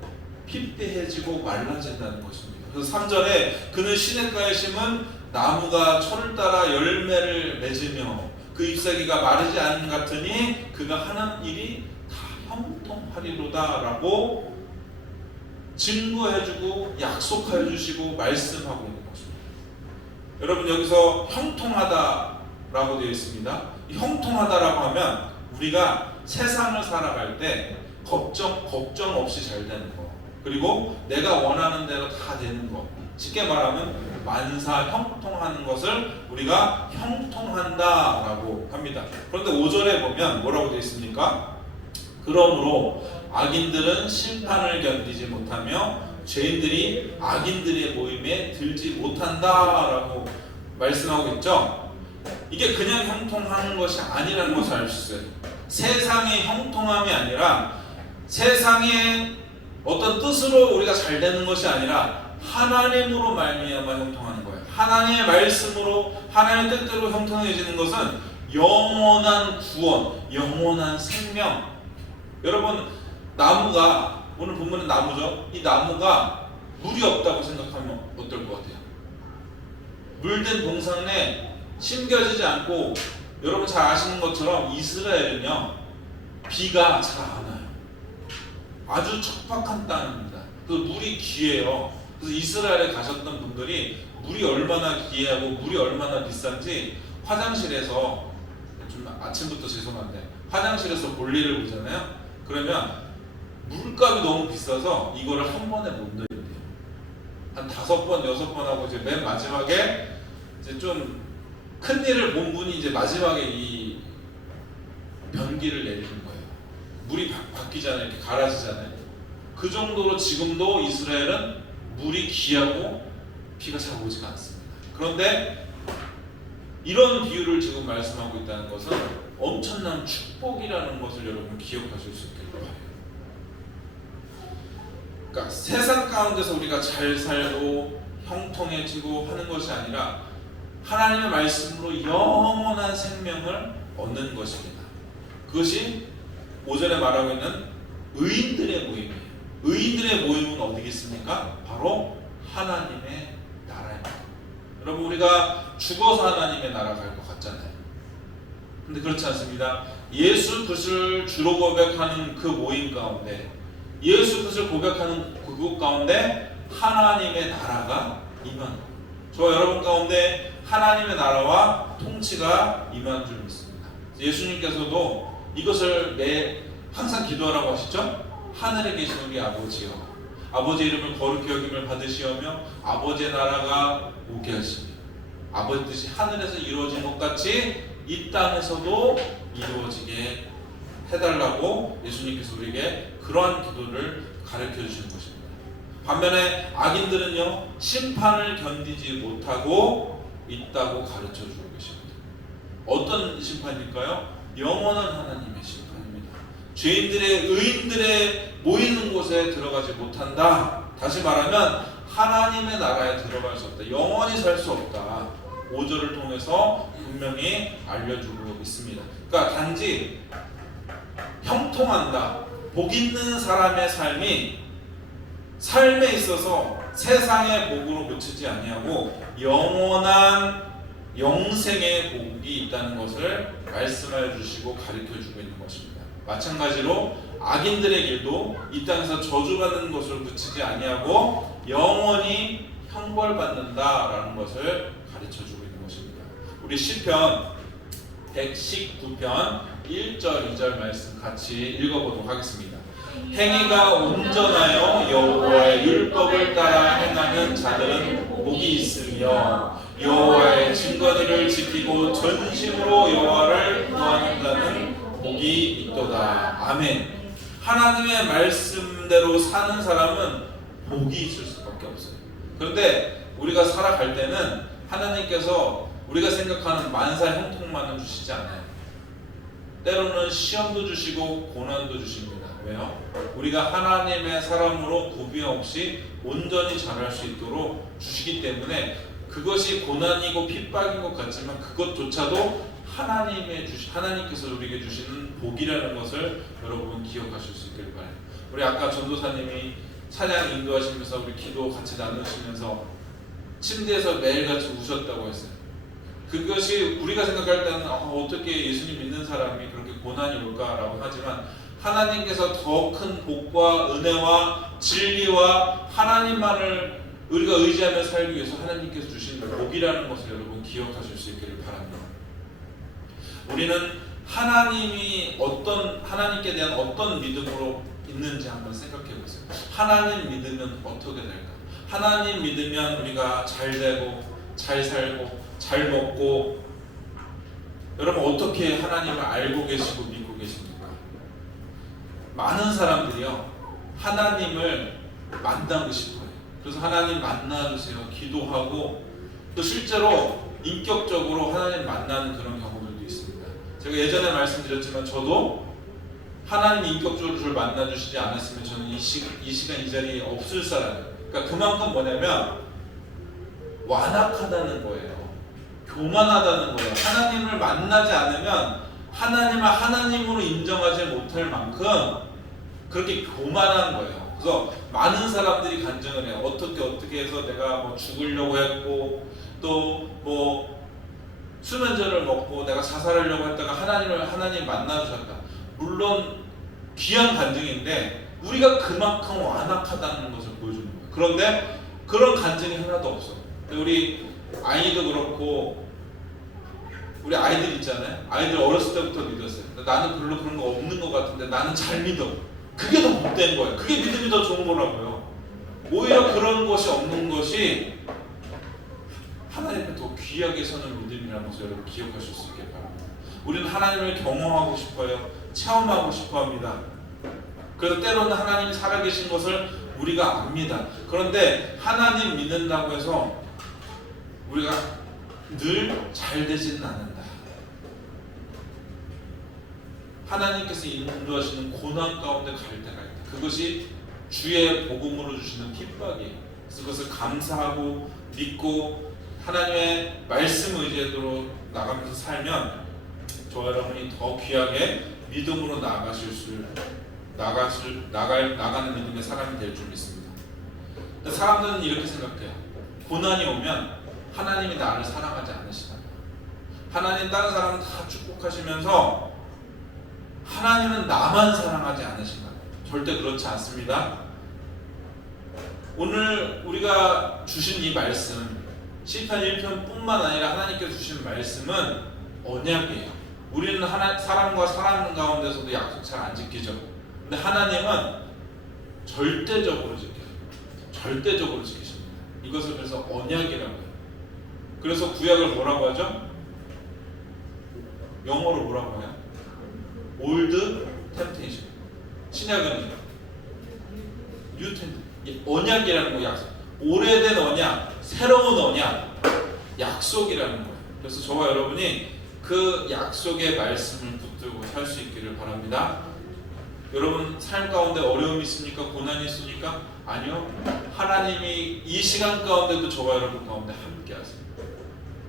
피폐해지고 말라진다는 것입니다. 그래서 3절에 그는 시냇가에 심은 나무가 철을 따라 열매를 맺으며 그 잎사귀가 마르지 않은 같으니 그가 하는 일이 다 형통하리로다 라고 증거해주고 약속해주시고 말씀하고 있는 것입니다. 여러분 여기서 형통하다라고 되어 있습니다. 형통하다라고 하면 우리가 세상을 살아갈 때 걱정 없이 잘 되는 거, 그리고 내가 원하는 대로 다 되는 것, 쉽게 말하면 만사 형통하는 것을 우리가 형통한다라고 합니다. 그런데 5절에 보면 뭐라고 되어 있습니까? 그러므로 악인들은 심판을 견디지 못하며 죄인들이 악인들의 모임에 들지 못한다라고 말씀하고 있죠. 이게 그냥 형통하는 것이 아니라는 것을 알 수 있어요. 세상의 형통함이 아니라 세상의 어떤 뜻으로 우리가 잘 되는 것이 아니라 하나님으로 말미암아 형통하는 거예요. 하나님의 말씀으로 하나님의 뜻대로 형통해지는 것은 영원한 구원, 영원한 생명. 여러분 나무가, 오늘 본문은 나무죠. 이 나무가 물이 없다고 생각하면 어떨 것 같아요? 물든 동산에 심겨지지 않고, 여러분 잘 아시는 것처럼 이스라엘은요 비가 잘 안 와요. 아주 척박한 땅입니다. 그래서 물이 귀해요. 그래서 이스라엘에 가셨던 분들이 물이 얼마나 귀하고 물이 얼마나 비싼지 화장실에서, 좀 아침부터 죄송한데 화장실에서 볼일을 보잖아요. 그러면 물값이 너무 비싸서 이거를 한 번에 못 넣는데요. 한 5번, 6번 하고 이제 맨 마지막에 이제 좀 큰 일을 본 분이 이제 마지막에 이 변기를 내리는 거예요. 물이 바뀌잖아요. 이렇게 갈아지잖아요. 그 정도로 지금도 이스라엘은 물이 귀하고 비가 잘 오지가 않습니다. 그런데 이런 비유를 지금 말씀하고 있다는 것은 엄청난 축복이라는 것을 여러분 기억하실 수 있길 바라요. 그러니까 세상 가운데서 우리가 잘 살고 형통해지고 하는 것이 아니라 하나님의 말씀으로 영원한 생명을 얻는 것입니다. 그것이 5절에 말하고 있는 의인들의 모임이에요. 의인들의 모임은 어디겠습니까? 바로 하나님의 나라입니다. 여러분 우리가 죽어서 하나님의 나라 갈 것 같잖아요. 근데 그렇지 않습니다. 예수 그리스도를 주로 고백하는 그 모임 가운데, 예수 그리스도를 고백하는 그곳 가운데 하나님의 나라가 임하는 거예요. 저 여러분 가운데 하나님의 나라와 통치가 임한 줄 믿습니다. 예수님께서도 이것을 항상 기도하라고 하시죠. 하늘에 계신 우리 아버지여, 아버지 이름을 거룩히 여김을 받으시오며 아버지의 나라가 오게 하시며 아버지 뜻이 하늘에서 이루어진 것 같이 이 땅에서도 이루어지게 해달라고 예수님께서 우리에게 그러한 기도를 가르쳐 주시는 것입니다. 반면에 악인들은요 심판을 견디지 못하고 있다고 가르쳐 주고 계십니다. 어떤 심판일까요? 영원한 하나님의 심판입니다. 죄인들의, 의인들의 모이는 곳에 들어가지 못한다. 다시 말하면 하나님의 나라에 들어갈 수 없다. 영원히 살 수 없다. 5절을 통해서 분명히 알려주고 있습니다. 그러니까 단지 형통한다, 복 있는 사람의 삶에 있어서 세상의 복으로 그치지 아니하고 영원한 영생의 복이 있다는 것을 말씀해 주시고 가르쳐 주고 있는 것입니다. 마찬가지로 악인들의 길도 이 땅에서 저주받는 것을 그치지 아니하고 영원히 형벌받는다라는 것을 가르쳐 주고 있는 것입니다. 우리 시편 119편 1절 2절 말씀 같이 읽어보도록 하겠습니다. 행위가 온전하여 여호와의 율법을 따라 행하는 자들은 복이 있으며 여호와의 증거들을 지키고 전심으로 여호와를 구하는 자는 복이 있도다. 아멘. 하나님의 말씀대로 사는 사람은 복이 있을 수밖에 없어요. 그런데 우리가 살아갈 때는 하나님께서 우리가 생각하는 만사 형통만은 주시지 않아요. 때로는 시험도 주시고 고난도 주십니다. 왜요? 우리가 하나님의 사람으로 구비 없이 온전히 자랄 수 있도록 주시기 때문에 그것이 고난이고 핍박인 것 같지만 그것조차도 하나님께서 우리에게 주시는 복이라는 것을 여러분 기억하실 수 있길 바라요. 우리 아까 전도사님이 찬양 인도하시면서 우리 기도 같이 나누시면서 침대에서 매일같이 우셨다고 했어요. 그것이 우리가 생각할 때는 어떻게 예수님 믿는 사람이 그렇게 고난이 올까라고 하지만 하나님께서 더 큰 복과 은혜와 진리와 하나님만을 우리가 의지하며 살기 위해서 하나님께서 주신 복이라는 것을 여러분 기억하실 수 있기를 바랍니다. 우리는 하나님께 대한 어떤 믿음으로 있는지 한번 생각해 보세요. 하나님 믿으면 어떻게 될까? 하나님 믿으면 우리가 잘 되고 잘 살고 잘 먹고, 여러분 어떻게 하나님을 알고 계시고 믿고 계십니까? 많은 사람들이요 하나님을 만나고 싶어요. 그래서 하나님 만나주세요 기도하고 또 실제로 인격적으로 하나님 만나는 그런 경우들도 있습니다. 제가 예전에 말씀드렸지만 저도 하나님 인격적으로 저를 만나주시지 않았으면 저는 이 시간 이 자리에 없을 사람이에요. 그러니까 그만큼 뭐냐면 완악하다는 거예요. 교만하다는 거예요. 하나님을 만나지 않으면 하나님을 하나님으로 인정하지 못할 만큼 그렇게 교만한 거예요. 그래서 많은 사람들이 간증을 해요. 어떻게 해서 내가 뭐 죽으려고 했고 또 뭐 수면제를 먹고 내가 자살하려고 했다가 하나님 만나주셨다. 물론 귀한 간증인데 우리가 그만큼 완악하다는 것을 보여주는 거예요. 그런데 그런 간증이 하나도 없어. 우리 아이도 그렇고 우리 아이들 있잖아요. 아이들 어렸을 때부터 믿었어요. 나는 별로 그런 거 없는 것 같은데 나는 잘 믿어. 그게 더 못된 거예요. 그게 믿음이 더 좋은 거라고요. 오히려 그런 것이 없는 것이 하나님께 더 귀하게 서는 믿음이라는 것을 여러분 기억하실 수 있게 바랍니다. 우리는 하나님을 경험하고 싶어요. 체험하고 싶어 합니다. 그래서 때로는 하나님이 살아계신 것을 우리가 압니다. 그런데 하나님 믿는다고 해서 우리가 늘 잘 되지는 않는다. 하나님께서 인도하시는 고난 가운데 갈 때가 있다. 그것이 주의 복음으로 주시는 핍박이에요. 그래서 그것을 감사하고 믿고 하나님의 말씀 의지로 나가면서 살면 저와 여러분이 더 귀하게 믿음으로 나가는 믿음의 사람이 될 줄 믿습니다. 사람들은 이렇게 생각해요. 고난이 오면 하나님이 나를 사랑하지 않으시다. 하나님 다른 사람은 다 축복하시면서 하나님은 나만 사랑하지 않으신가? 절대 그렇지 않습니다. 오늘 우리가 주신 이 말씀 시편 1편뿐만 아니라 하나님께서 주신 말씀은 언약이에요. 우리는 사람과 사람 가운데서도 약속 잘 안 지키죠. 근데 하나님은 절대적으로 지켜요. 절대적으로 지키십니다. 이것을 그래서 언약이라고 해요. 그래서 구약을 뭐라고 하죠? 영어로 뭐라고 해요? 올드 템테이션. 신약은 뉴 템테이션. 언약이라는 거 약속. 오래된 언약, 새로운 언약, 약속이라는 거예요. 그래서 저와 여러분이 그 약속의 말씀을 붙들고 살 수 있기를 바랍니다. 여러분 삶 가운데 어려움이 있습니까? 고난이 있습니까? 아니요. 하나님이 이 시간 가운데도 저와 여러분 가운데 함께 하세요.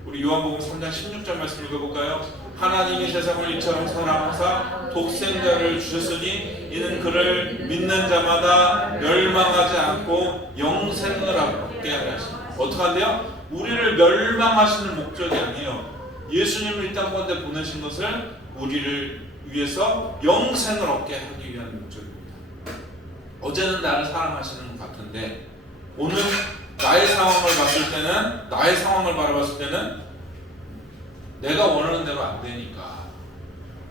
우리 요한복음 3장 16절 말씀 읽어볼까요? 하나님이 세상을 이처럼 사랑하사 독생자를 주셨으니 이는 그를 믿는 자마다 멸망하지 않고 영생을 얻게 하려 하십니다. 어떻게 한대요? 우리를 멸망하시는 목적이 아니에요. 예수님을 이 땅 가운데 보내신 것을 우리를 위해서 영생을 얻게 하기 위한 목적입니다. 어제는 나를 사랑하시는 것 같은데 오늘 나의 상황을 바라봤을 때는 내가 원하는 대로 안 되니까,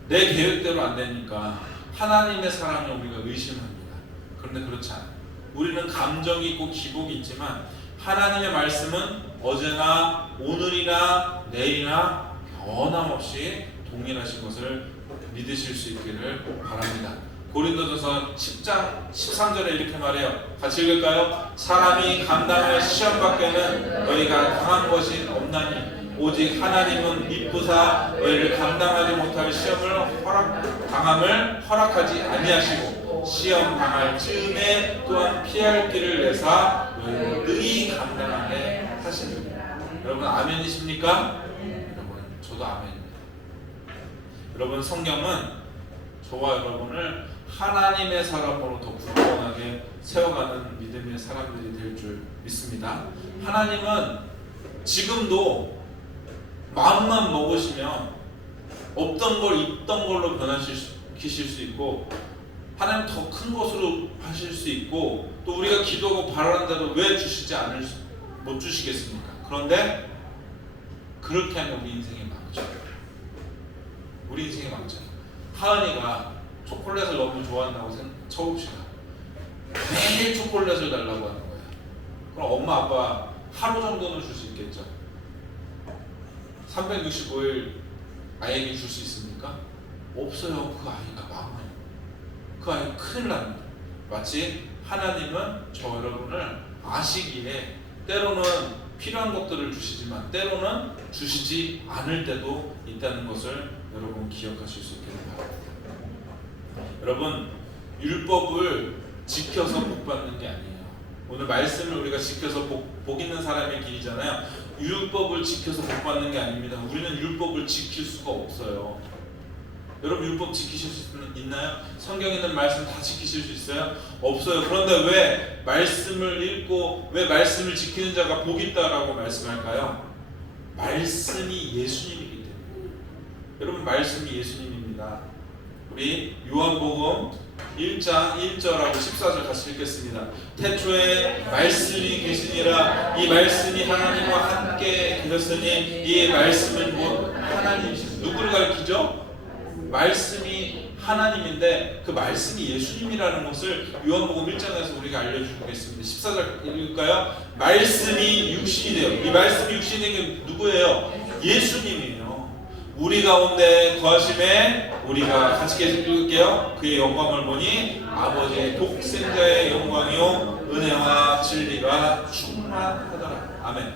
내 계획대로 안 되니까 하나님의 사랑을 우리가 의심합니다. 그런데 그렇지 않아요. 우리는 감정이 있고 기복이 있지만 하나님의 말씀은 어제나 오늘이나 내일이나 변함없이 동일하신 것을 믿으실 수 있기를 바랍니다. 고린도전서 10장 13절에 이렇게 말해요. 같이 읽을까요? 사람이 감당할 시험 밖에는 너희가 당한 것이 없나니 오직 하나님은 미쁘사 너희를 감당하지 못할 시험을 당함을 허락하지 아니하시고 시험 당할 즈음에 또한 피할 길을 내사 너희를 능히 감당하게 하시느니라. 여러분 아멘이십니까? 여러분 저도 아멘입니다. 여러분 성경은 저와 여러분을 하나님의 사람으로 더 굳건하게 세워가는 믿음의 사람들이 될 줄 믿습니다. 하나님은 지금도 마음만 먹으시면 없던 걸 있던 걸로 변화시키실 수 있고 하나님 더 큰 것으로 하실 수 있고 또 우리가 기도하고 바라는 대로 왜 주시지 못 주시겠습니까? 그런데 그렇게 하면 우리 인생이 망쳐. 우리 인생이 망쳐. 하은이가 초콜릿을 너무 좋아한다고 쳐봅시다. 매일 초콜릿을 달라고 하는 거야. 그럼 엄마 아빠 하루 정도는 줄 수 있겠죠? 365일 아이에게 줄 수 있습니까? 없어요. 그 아이가 망해요. 그 아이 큰일 납니다. 마치 하나님은 저 여러분을 아시기에 때로는 필요한 것들을 주시지만 때로는 주시지 않을 때도 있다는 것을 여러분 기억하실 수 있기를 바랍니다. 여러분 율법을 지켜서 복 받는 게 아니에요. 오늘 말씀을 우리가 지켜서 복 있는 사람의 길이잖아요. 율법을 지켜서 복 받는 게 아닙니다. 우리는 율법을 지킬 수가 없어요. 여러분 율법 지키실 수 있나요? 성경에 있는 말씀 다 지키실 수 있어요? 없어요. 그런데 왜 말씀을 읽고 왜 말씀을 지키는 자가 복 있다라고 말씀할까요? 말씀이 예수님이기 때문에. 여러분 말씀이 예수님입니다. 우리 요한복음 1장 1절하고 14절 같이 읽겠습니다. 태초에 말씀이 계시니라. 이 말씀이 하나님과 함께 계셨으니 이 말씀은 곧 하나님이시죠. 누구를 가리키죠? 말씀이 하나님인데 그 말씀이 예수님이라는 것을 요한복음 1장에서 우리가 알려주고 있습니다. 14절 읽을까요? 말씀이 육신이 돼요. 이 말씀이 육신이 된 게 누구예요? 예수님이에요. 우리 가운데 거하심에 우리가 같이 계속 읽을게요. 그의 영광을 보니 아버지의 독생자의 영광이요 은혜와 진리가 충만하더라. 아멘.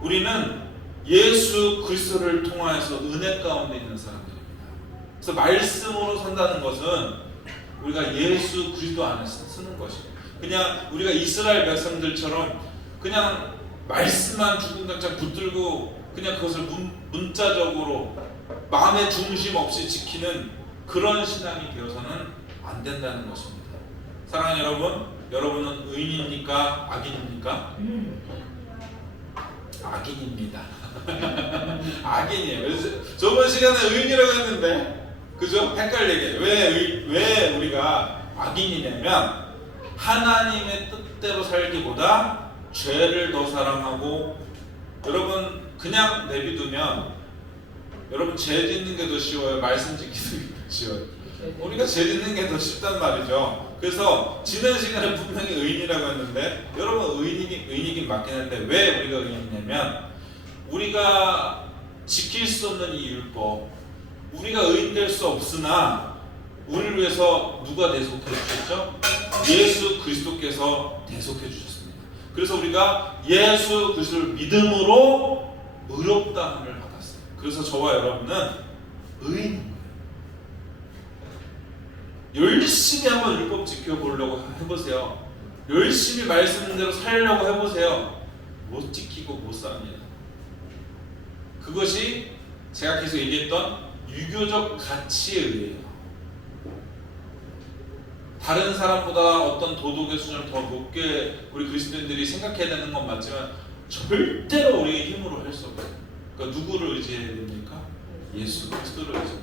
우리는 예수 그리스도를 통하여서 은혜 가운데 있는 사람들입니다. 그래서 말씀으로 산다는 것은 우리가 예수 그리스도 안에서 쓰는 것이에요. 그냥 우리가 이스라엘 백성들처럼 그냥 말씀만 주군장창 붙들고 그냥 그것을 문자적으로 마음의 중심 없이 지키는 그런 신앙이 되어서는 안 된다는 것입니다. 사랑하는 여러분, 여러분은 의인입니까? 악인입니까? 악인입니다. 악인이에요. 저번 시간에 의인이라고 했는데 그죠? 헷갈리게. 왜 우리가 악인이냐면 하나님의 뜻대로 살기보다 죄를 더 사랑하고 여러분 그냥 내비두면 여러분 죄 짓는 게 더 쉬워요? 말씀 지키는 게 더 쉬워요? 우리가 죄 짓는 게 더 쉽단 말이죠. 그래서 지난 시간에 분명히 의인이라고 했는데 여러분 의인이긴 맞긴 한데 왜 우리가 의인이냐면 우리가 지킬 수 없는 이 율법 우리가 의인 될 수 없으나 우리를 위해서 누가 대속해 주셨죠? 예수 그리스도께서 대속해 주셨습니다. 그래서 우리가 예수 그리스도를 믿음으로 의롭다함을 받았어요. 그래서 저와 여러분은 의인인 거예요. 열심히 한번 율법 지켜보려고 해보세요. 열심히 말씀대로 살려고 해보세요. 못 지키고 못 삽니다. 그것이 제가 계속 얘기했던 유교적 가치에 의해요. 다른 사람보다 어떤 도덕의 수준을 더 높게 우리 그리스도인들이 생각해야 되는 건 맞지만 절대로 우리의 힘으로 할 수 없어요. 그러니까 누구를 의지해야 됩니까? 예수 그리스도를 의지해요.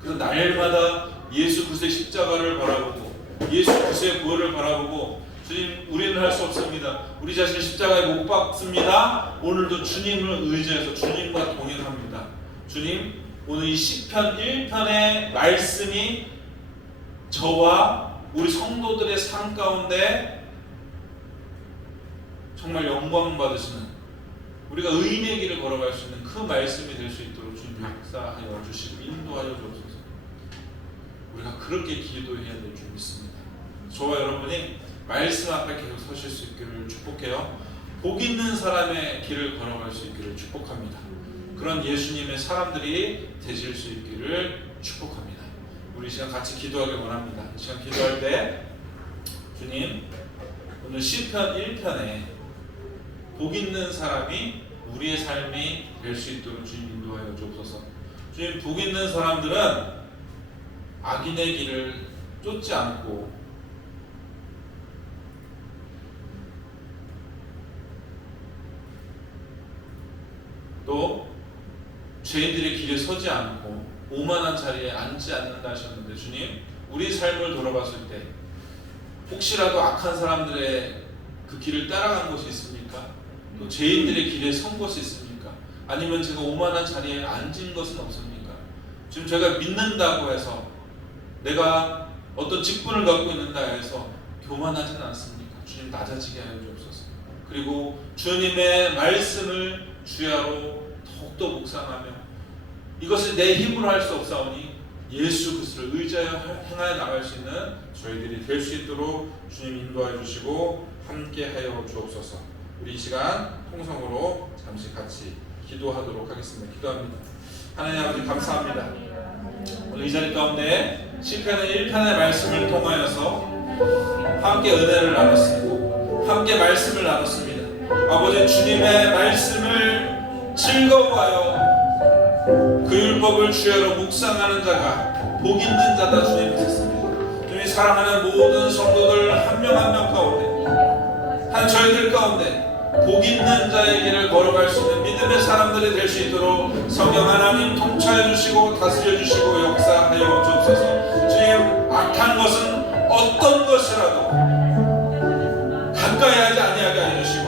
그래서 날마다 예수 그리스도의 십자가를 바라보고 예수 그리스도의 보혈을 바라보고 주님 우리는 할 수 없습니다. 우리 자신을 십자가에 못 박습니다. 오늘도 주님을 의지해서 주님과 동행합니다. 주님 오늘 이 시편 1편의 말씀이 저와 우리 성도들의 삶 가운데 정말 영광 받으시는 우리가 의인의 길을 걸어갈 수 있는 그 말씀이 될 수 있도록 주님 역사하여 주시고 인도하여 주옵소서. 우리가 그렇게 기도해야 될 줄 믿습니다. 저와 여러분이 말씀 앞에 계속 서실 수 있기를 축복해요. 복 있는 사람의 길을 걸어갈 수 있기를 축복합니다. 그런 예수님의 사람들이 되실 수 있기를 축복합니다. 우리 이 시간 같이 기도하길 원합니다. 이 시간 기도할 때 주님, 오늘 시편 1편에 복 있는 사람이 우리의 삶이 될 수 있도록 주님 인도하여 주옵소서. 주님, 복 있는 사람들은 악인의 길을 쫓지 않고 또 죄인들의 길에 서지 않고 오만한 자리에 앉지 않는다 하셨는데, 주님, 우리 삶을 돌아봤을 때 혹시라도 악한 사람들의 그 길을 따라간 것이 있습니까? 또 죄인들의 길에 선 것이 있습니까? 아니면 제가 오만한 자리에 앉은 것은 없습니까? 지금 제가 믿는다고 해서, 내가 어떤 직분을 갖고 있는다 해서 교만하지는 않습니까? 주님, 낮아지게 하여 주옵소서. 그리고 주님의 말씀을 주야로 더욱더 묵상하며, 이것을 내 힘으로 할 수 없사오니 예수 그리스도를 의지하여 행하여 나갈 수 있는 저희들이 될 수 있도록 주님 인도하여 주시고 함께하여 주옵소서. 우리 이 시간 통성으로 잠시 같이 기도하도록 하겠습니다. 기도합니다. 하나님 아버지, 감사합니다. 오늘 이 자리 가운데 시편의 1편의 말씀을 통하여서 함께 은혜를 나눴습니다. 함께 말씀을 나눴습니다. 아버지, 주님의 말씀을 즐거워하여 그 율법을 주야로 묵상하는 자가 복 있는 자다 주님 하셨습니다. 주님이 사랑하는 모든 성도들 한 명 한 명 가운데, 한 저희들 가운데 복 있는 자의 길을 걸어갈 수 있는 믿음의 사람들이 될 수 있도록 성령 하나님 통치해 주시고 다스려 주시고 역사하여 주옵소서. 주님, 악한 것은 어떤 것이라도 가까이 하지 아니하게 하여 주시고,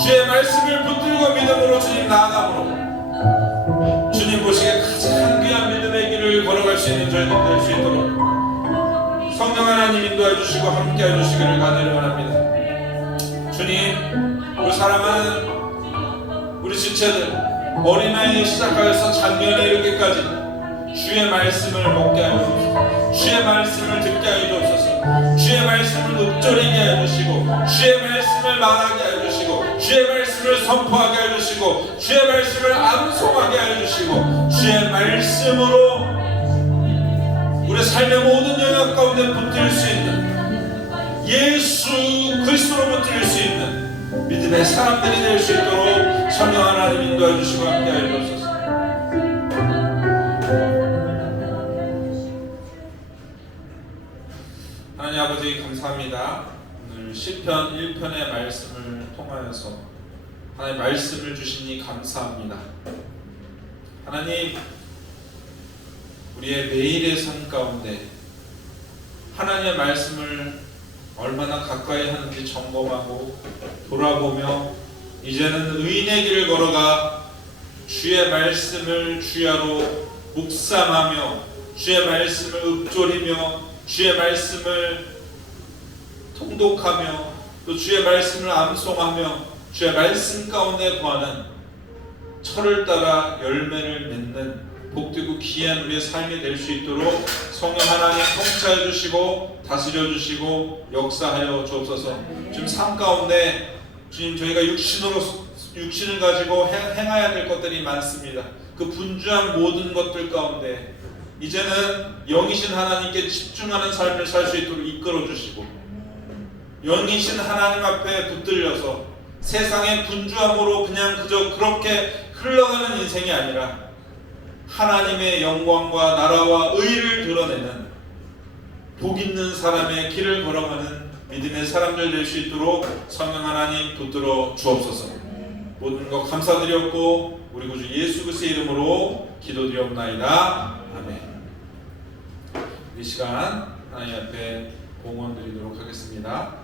주의 말씀을 붙들고 믿음으로 주님 나아가므로 주님 보시기에 가장 귀한 믿음의 길을 걸어갈 수 있는 저희들 될 수 있도록 성령 하나님 인도해 주시고 함께해 주시기를 간절히 원합니다. 주님, 우리 사랑하는 우리 지체들, 어린아이 시작하여서 작년에 이르기까지 주의 말씀을 먹게 하여 주옵소서. 주의 말씀을 듣게 하여 주옵소서. 주의 말씀을 읊조리게 하여 주시고, 주의 말씀을 말하게 하여 주시고, 주의 말씀을 선포하게 하여 주시고, 주의 말씀을 암송하게 하여 주시고, 주의 말씀으로 우리 삶의 모든 영역 가운데 붙들 수 있는, 예수 그리스도로 붙들 수 있는 믿음의 사람들이 될 수 있도록 성령 하나님 인도해 주시고 함께하여 주옵소서. 하나님 아버지, 감사합니다. 오늘 시편 1편의 말씀을 통하여서 하나님 말씀을 주시니 감사합니다. 하나님, 우리의 매일의 삶 가운데 하나님의 말씀을 얼마나 가까이 하는지 점검하고 돌아보며, 이제는 의인의 길을 걸어가 주의 말씀을 주야로 묵상하며 주의 말씀을 읊조리며 주의 말씀을 통독하며 또 주의 말씀을 암송하며 주의 말씀 가운데 거하는 철을 따라 열매를 맺는 복되고 귀한 우리의 삶이 될 수 있도록 성령 하나님 통치해 주시고 다스려 주시고 역사하여 주옵소서. 지금 삶 가운데 주님, 저희가 육신을 가지고 행해야 될 것들이 많습니다. 그 분주한 모든 것들 가운데 이제는 영이신 하나님께 집중하는 삶을 살 수 있도록 이끌어 주시고, 영이신 하나님 앞에 붙들려서 세상의 분주함으로 그냥 그저 그렇게 흘러가는 인생이 아니라 하나님의 영광과 나라와 의를 드러내는 복 있는 사람의 길을 걸어가는 믿음의 사람들 될 수 있도록 성령 하나님 붙들어 주옵소서. 모든 것 감사드렸고 우리 구주 예수 그리스도의 이름으로 기도드리옵나이다. 아멘. 이 시간 하나님 앞에 봉헌 드리도록 하겠습니다.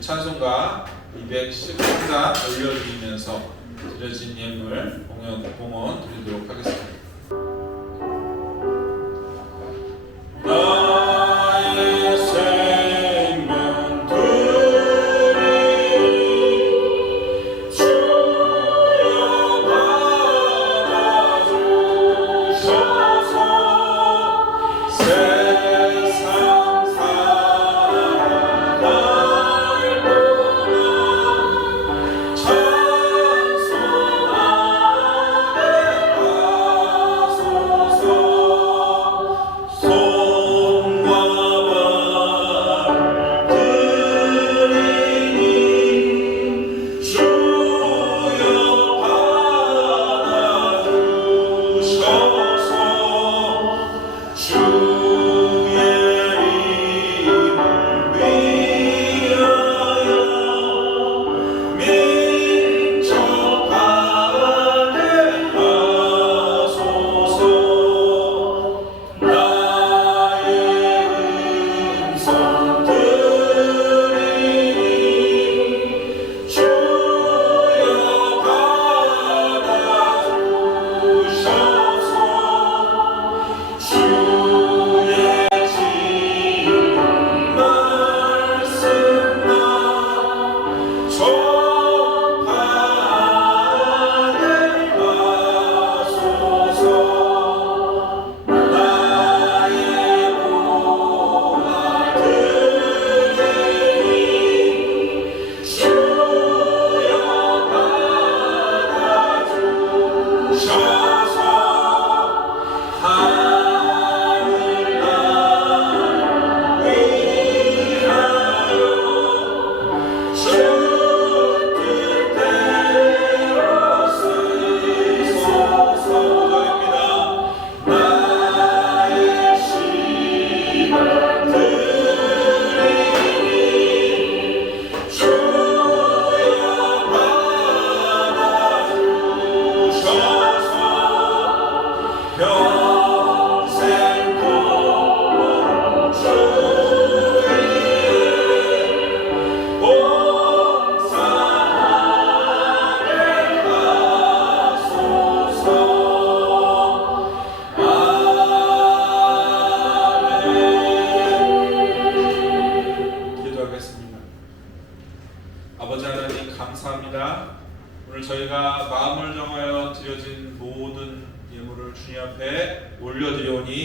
찬송가 213장 올려드리면서 드려진 예물 봉헌 드리도록 하겠습니다. 나의 생명 드리 주여 받아주셔서 세상 살아갈 동안 찬송하리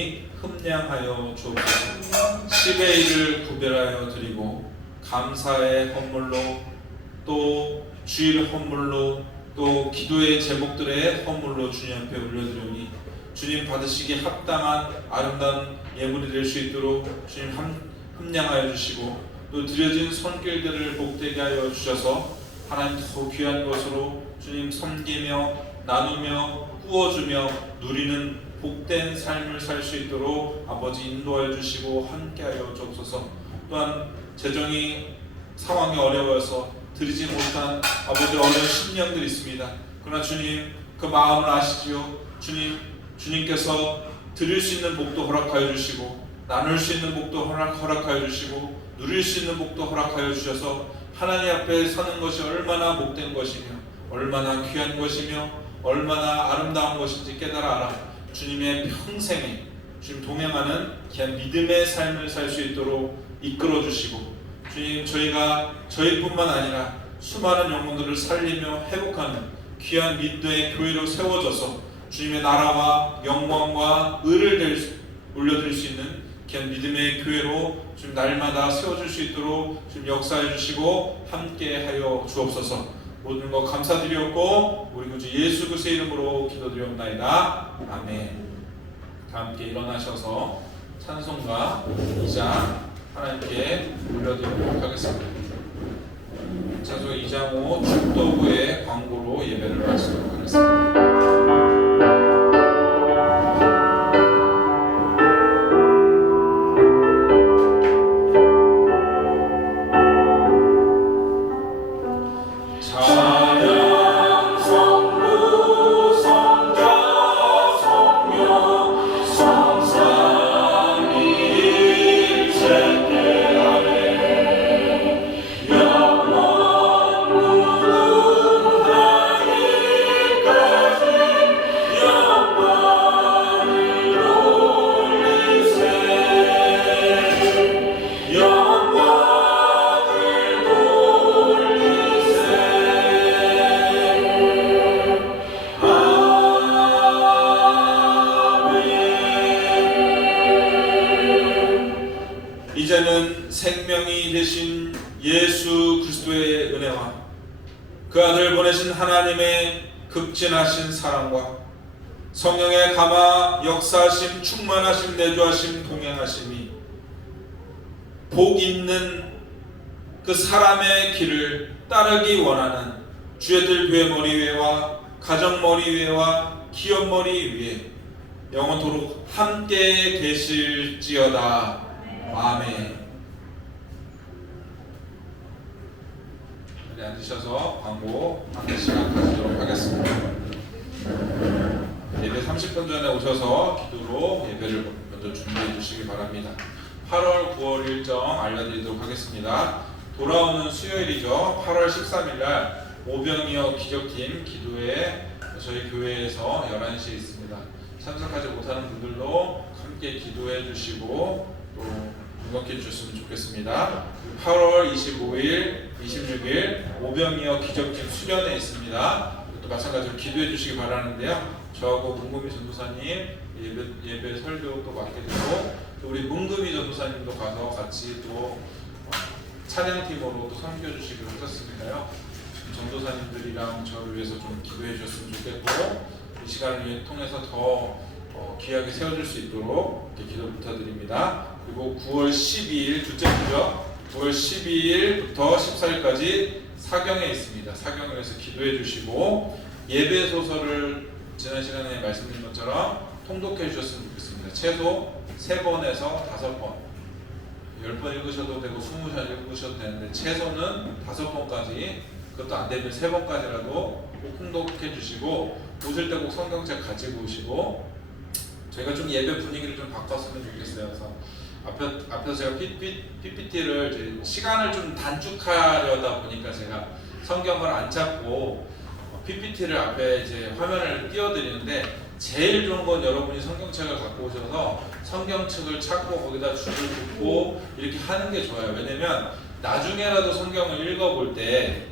주님이 흠량하여 주옵소서. 10의 1을 구별하여 드리고 감사의 헌물로 또 주일 헌물로 또 기도의 제목들의 헌물로 주님 앞에 올려드리오니 주님 받으시기에 합당한 아름다운 예물이 될 수 있도록 주님 흠량하여 주시고 또 드려진 손길들을 복되게 하여 주셔서 하나님 더 귀한 것으로 주님 섬기며 나누며 꾸어주며 누리는 복된 삶을 살 수 있도록 아버지 인도하여 주시고 함께하여 주옵소서. 또한 재정이 상황이 어려워서 드리지 못한 아버지 어려운 심령들이 있습니다. 그러나 주님 그 마음을 아시지요. 주님께서 드릴 수 있는 복도 허락하여 주시고 나눌 수 있는 복도 허락하여 주시고 누릴 수 있는 복도 허락하여 주셔서 하나님 앞에 서는 것이 얼마나 복된 것이며 얼마나 귀한 것이며 얼마나 아름다운 것인지 깨달아 알아 주님의 평생에 주님 동행하는 귀한 믿음의 삶을 살 수 있도록 이끌어 주시고 주님 저희가 저희뿐만 아니라 수많은 영혼들을 살리며 회복하는 귀한 믿음의 교회로 세워져서 주님의 나라와 영광과 의를 올려드릴 수 있는 귀한 믿음의 교회로 주님 날마다 세워줄 수 있도록 주님 역사해 주시고 함께하여 주옵소서. 모든 것 감사드리옵고 우리 구주 예수 그리스도의 이름으로 기도드리옵나이다. 아멘. 다 함께 일어나셔서 찬송가 2장 하나님께 올려드리도록 하겠습니다. 찬송가 2장 후 축도부의 광고로 예배를 마치도록 하겠습니다. 이제는 생명이 되신 예수 그리스도의 은혜와 그 아들 보내신 하나님의 극진하신 사랑과 성령의 감화 역사하심 충만하심 내주하심 동행하심이 복 있는 그 사람의 길을 따르기 원하는 주애들 교회 머리 위에와 가정 머리 위에와 기업 머리 위에 영원토록 함께 계실지어다. 아멘. 네, 앉으셔서 광고 한 시간 가지도록 하겠습니다. 예배 30분 전에 오셔서 기도로 예배를 먼저 준비해 주시기 바랍니다. 8월 9월 일정 알려드리도록 하겠습니다. 돌아오는 수요일이죠. 8월 13일 날 오병이어 기적팀 기도회 저희 교회에서 11시에 있습니다. 참석하지 못하는 분들도 함께 기도해 주시고 또 응원해 주셨으면 좋겠습니다. 8월 25일, 26일 오병이어 기적팀 수련회 있습니다. 또 마찬가지로 기도해 주시기 바라는데요. 저하고 문금희 전도사님 예배 설교 또 맡게 되고 또 우리 문금희 전도사님도 가서 같이 또 찬양팀으로 또 섬겨주시기로 하셨으니까요. 전도사님들이랑 저를 위해서 좀 기도해 주셨으면 좋겠고 이 시간을 통해서 더 귀하게 세워줄 수 있도록 기도 부탁드립니다. 그리고 9월 12일 둘째 주죠. 9월 12일부터 14일까지 사경에 있습니다. 사경에서 기도해 주시고 예배 소설을 지난 시간에 말씀드린 것처럼 통독해 주셨으면 좋겠습니다. 최소 3번에서 5번 10번 읽으셔도 되고 20번 읽으셔도 되는데 최소는 5번까지 그것도 안 되면 3번까지라도 꼭 통독해 주시고 오실 때 꼭 성경책 가지고 오시고 저희가 좀 예배 분위기를 좀 바꿨으면 좋겠어요. 그래서 앞에서 제가 PPT를 이제 시간을 좀 단축하려다 보니까 제가 성경을 안 찾고 PPT를 앞에 이제 화면을 띄워드리는데 제일 좋은 건 여러분이 성경책을 갖고 오셔서 성경책을 찾고 거기다 줄을 긋고 이렇게 하는 게 좋아요. 왜냐면 나중에라도 성경을 읽어볼 때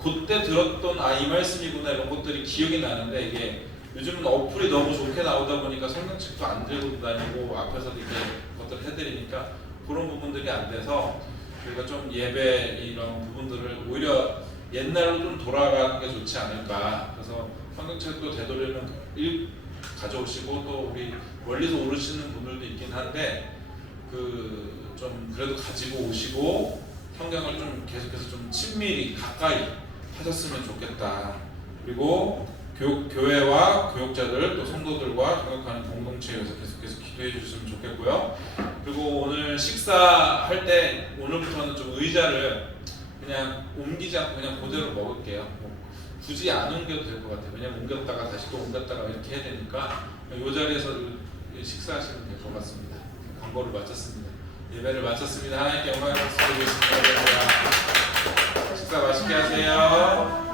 그때 들었던 이 말씀이구나 이런 것들이 기억이 나는데 이게 요즘은 어플이 너무 좋게 나오다 보니까 성경책도 안 들고 다니고 앞에서 이렇게 것들 해드리니까 그런 부분들이 안 돼서 저희가 좀 예배 이런 부분들을 오히려 옛날로 좀 돌아가는 게 좋지 않을까. 그래서 성경책도 되도록이면 가져오시고 또 우리 멀리서 오르시는 분들도 있긴 한데 좀 그래도 가지고 오시고 성경을 좀 계속해서 좀 친밀히 가까이 하셨으면 좋겠다. 그리고 교회와 교육자들 또 성도들과 동역하는 공동체에서 계속해서 기도해 주셨으면 좋겠고요. 그리고 오늘 식사할 때 오늘부터는 좀 의자를 그냥 옮기지 않고 그냥 그대로 먹을게요. 굳이 안 옮겨도 될 것 같아요. 왜냐면 옮겼다가 다시 또 옮겼다가 이렇게 해야 되니까 이 자리에서 식사하시면 될 것 같습니다. 광고를 마쳤습니다. 예배를 마쳤습니다. 하나님께 영광을 박수 드리겠습니다. 식사 맛있게 하세요.